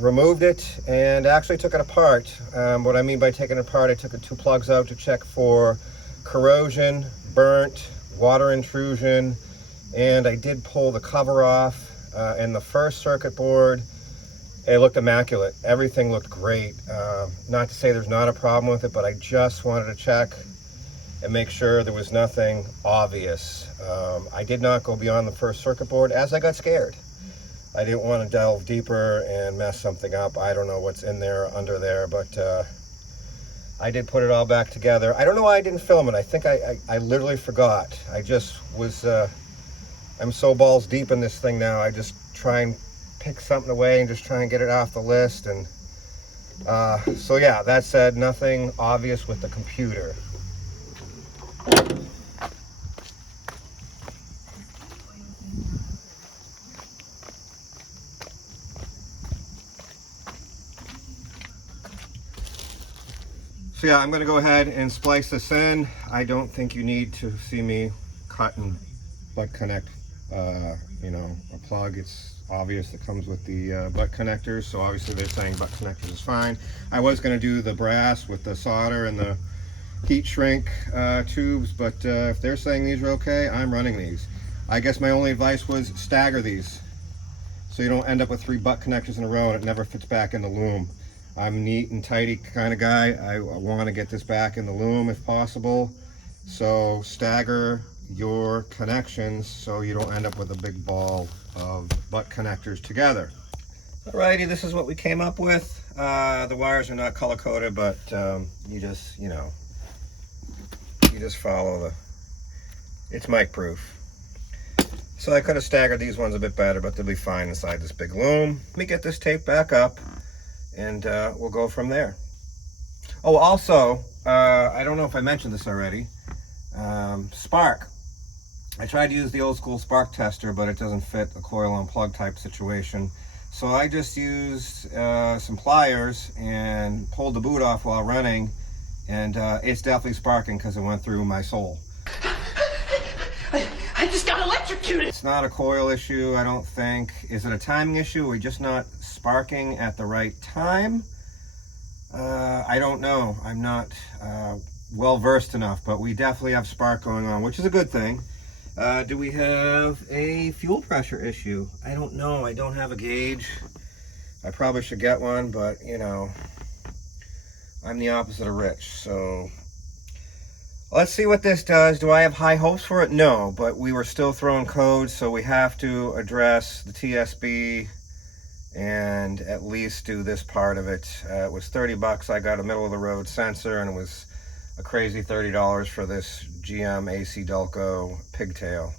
Removed it and actually took it apart. What I mean by taking it apart, I took the 2 plugs out to check for corrosion, burnt, water intrusion, and I did pull the cover off. And the first circuit board, it looked immaculate. Everything looked great. Not to say there's not a problem with it, but I just wanted to check and make sure there was nothing obvious. I did not go beyond the first circuit board as I got scared. I didn't want to delve deeper and mess something up. I don't know what's in there, under there, but I did put it all back together. I don't know why I didn't film it. I think I literally forgot. I just was, I'm so balls deep in this thing now. I just try and pick something away and just try and get it off the list. And so yeah, that said, nothing obvious with the computer. So yeah, I'm going to go ahead and splice this in. I don't think you need to see me cut and butt connect, you know, a plug. It's obvious it comes with the butt connectors, so obviously they're saying butt connectors is fine. I was going to do the brass with the solder and the heat shrink tubes, but if they're saying these are okay, I'm running these. I guess my only advice was stagger these so you don't end up with 3 butt connectors in a row and it never fits back in the loom. I'm a neat and tidy kind of guy. I want to get this back in the loom if possible. So stagger your connections so you don't end up with a big ball of butt connectors together. Alrighty, this is what we came up with. The wires are not color coded, but you just, you know, you just follow the, it's mic proof. So I could have staggered these ones a bit better, but they'll be fine inside this big loom. Let me get this tape back up and we'll go from there. Oh, also, I don't know if I mentioned this already. Spark. I tried to use the old school spark tester, but it doesn't fit a coil on plug type situation. So I just used some pliers and pulled the boot off while running, and it's definitely sparking because it went through my sole. I just got electrocuted! It's not a coil issue, I don't think. Is it a timing issue? Are we just not sparking at the right time? I don't know. I'm not well versed enough, but we definitely have spark going on, which is a good thing. Do we have a fuel pressure issue? I don't know. I don't have a gauge. I probably should get one, but you know, I'm the opposite of rich. So let's see what this does. Do I have high hopes for it? No, but we were still throwing codes, so we have to address the TSB and at least do this part of it. It was 30 bucks. I got a middle of the road sensor, and it was a crazy $30 for this GM AC Delco pigtail.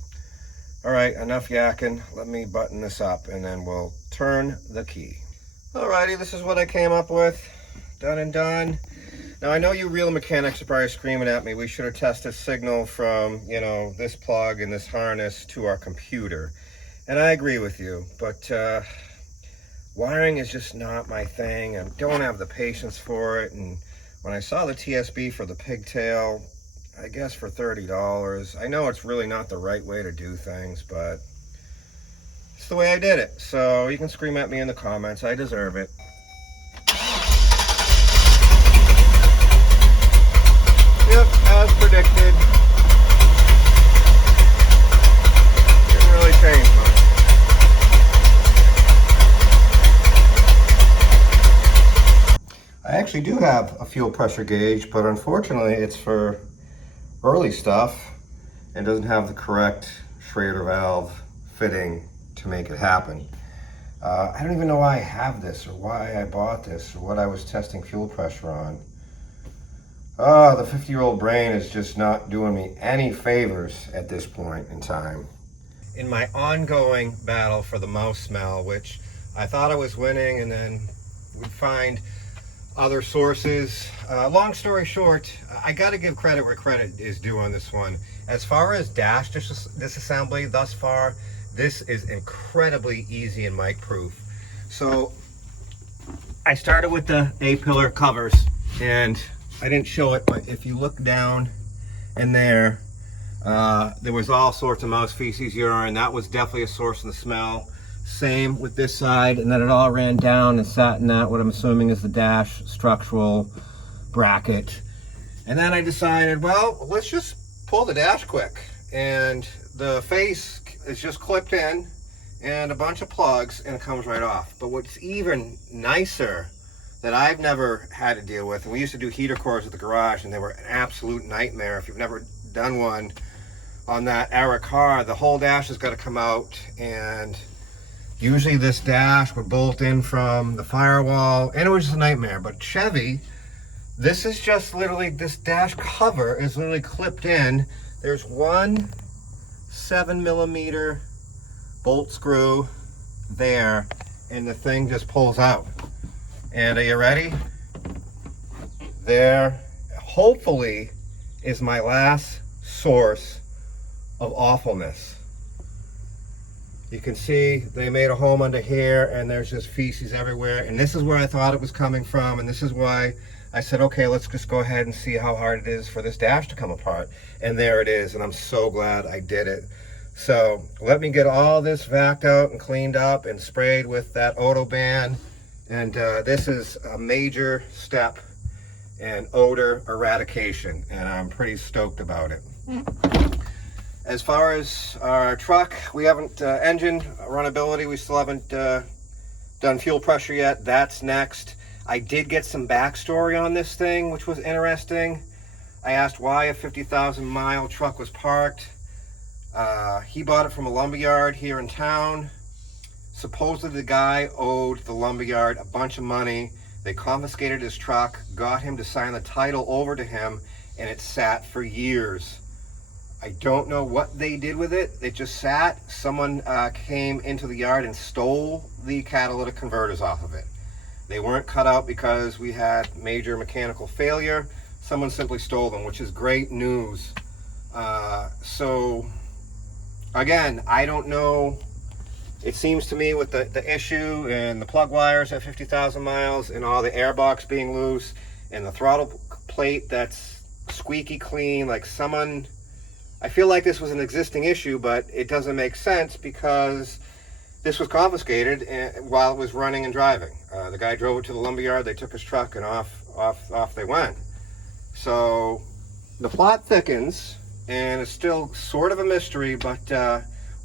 All right, enough yakking. Let me button this up and then we'll turn the key. Alrighty, this is what I came up with. Done and done. Now I know you real mechanics are probably screaming at me. We should have tested signal from, you know, this plug and this harness to our computer. And I agree with you, but wiring is just not my thing. I don't have the patience for it. And when I saw the TSB for the pigtail, I guess for $30, I know it's really not the right way to do things, but it's the way I did it. So you can scream at me in the comments. I deserve it. Yep, as predicted. Didn't really change much. I actually do have a fuel pressure gauge, but unfortunately it's for early stuff and doesn't have the correct Schrader valve fitting to make it happen. I don't even know why I have this or why I bought this or what I was testing fuel pressure on. The 50-year-old brain is just not doing me any favors at this point in time. In my ongoing battle for the mouse smell, which I thought I was winning, and then we'd find other sources. Long story short, I got to give credit where credit is due on this one. As far as dash disassembly thus far, this is incredibly easy and mic proof. So I started with the A-pillar covers, and I didn't show it, but if you look down in there, there was all sorts of mouse feces, urine. That was definitely a source of the smell. Same with this side, and then it all ran down and sat in that, what I'm assuming is the dash structural bracket. And then I decided, well, let's just pull the dash quick. And the face is just clipped in and a bunch of plugs, and it comes right off. But what's even nicer that I've never had to deal with, and we used to do heater cores at the garage, and they were an absolute nightmare. If you've never done one on that era car, the whole dash has got to come out, and usually this dash would bolt in from the firewall, and it was just a nightmare. But Chevy, this is just literally, this dash cover is literally clipped in. There's one 7mm bolt screw there, and the thing just pulls out. And are you ready? There, hopefully, is my last source of awfulness. You can see they made a home under here, and there's just feces everywhere. And this is where I thought it was coming from, and this is why I said, okay, let's just go ahead and see how hard it is for this dash to come apart. And there it is, and I'm so glad I did it. So let me get all this vacked out and cleaned up and sprayed with that Autoban. And this is a major step in odor eradication, and I'm pretty stoked about it. As far as our truck, we haven't engine runnability. We still haven't done fuel pressure yet. That's next. I did get some backstory on this thing, which was interesting. I asked why a 50,000-mile truck was parked. He bought it from a lumberyard here in town. Supposedly the guy owed the lumberyard a bunch of money. They confiscated his truck, got him to sign the title over to him, and it sat for years. I don't know what they did with it. It just sat. Someone came into the yard and stole the catalytic converters off of it. They weren't cut out because we had major mechanical failure. Someone simply stole them, which is great news. So again, I don't know. It seems to me with the issue and the plug wires at 50,000 miles and all the airbox being loose and the throttle plate that's squeaky clean, like someone, I feel like this was an existing issue, but it doesn't make sense because this was confiscated while it was running and driving. The guy drove it to the lumberyard, they took his truck, and off they went. So the plot thickens, and it's still sort of a mystery, but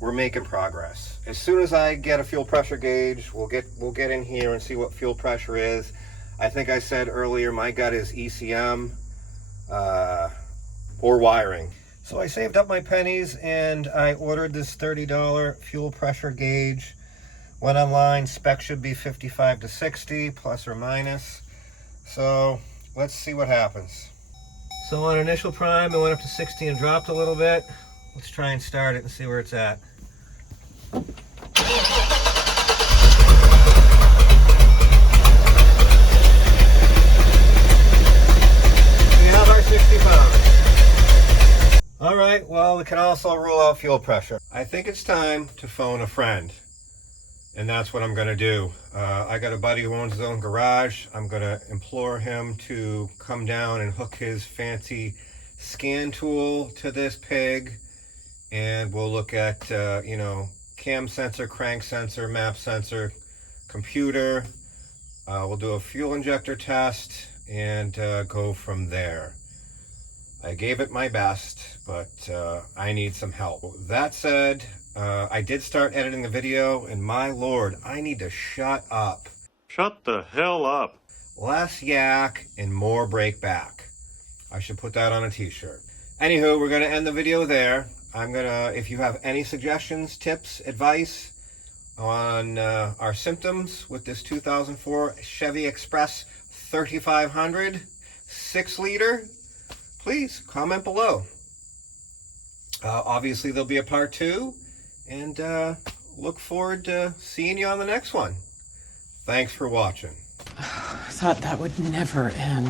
we're making progress. As soon as I get a fuel pressure gauge, we'll get in here and see what fuel pressure is. I think I said earlier, my gut is ECM or wiring. So I saved up my pennies and I ordered this $30 fuel pressure gauge. Went online, spec should be 55 to 60, plus or minus. So let's see what happens. So on initial prime, it went up to 60 and dropped a little bit. Let's try and start it and see where it's at. We have our 60 pounds. All right, well, we can also rule out fuel pressure. I think it's time to phone a friend. And that's what I'm going to do. I got a buddy who owns his own garage. I'm going to implore him to come down and hook his fancy scan tool to this pig. And we'll look at, you know, cam sensor, crank sensor, map sensor, computer. We'll do a fuel injector test and go from there. I gave it my best, but I need some help. That said, I did start editing the video, and my lord, I need to shut up. Shut the hell up. Less yak and more break back. I should put that on a t-shirt. Anywho, we're going to end the video there. If you have any suggestions, tips, advice on our symptoms with this 2004 Chevy Express 3500 6-liter, please comment below. Obviously, there'll be a part 2. And look forward to seeing you on the next one. Thanks for watching. I thought that would never end.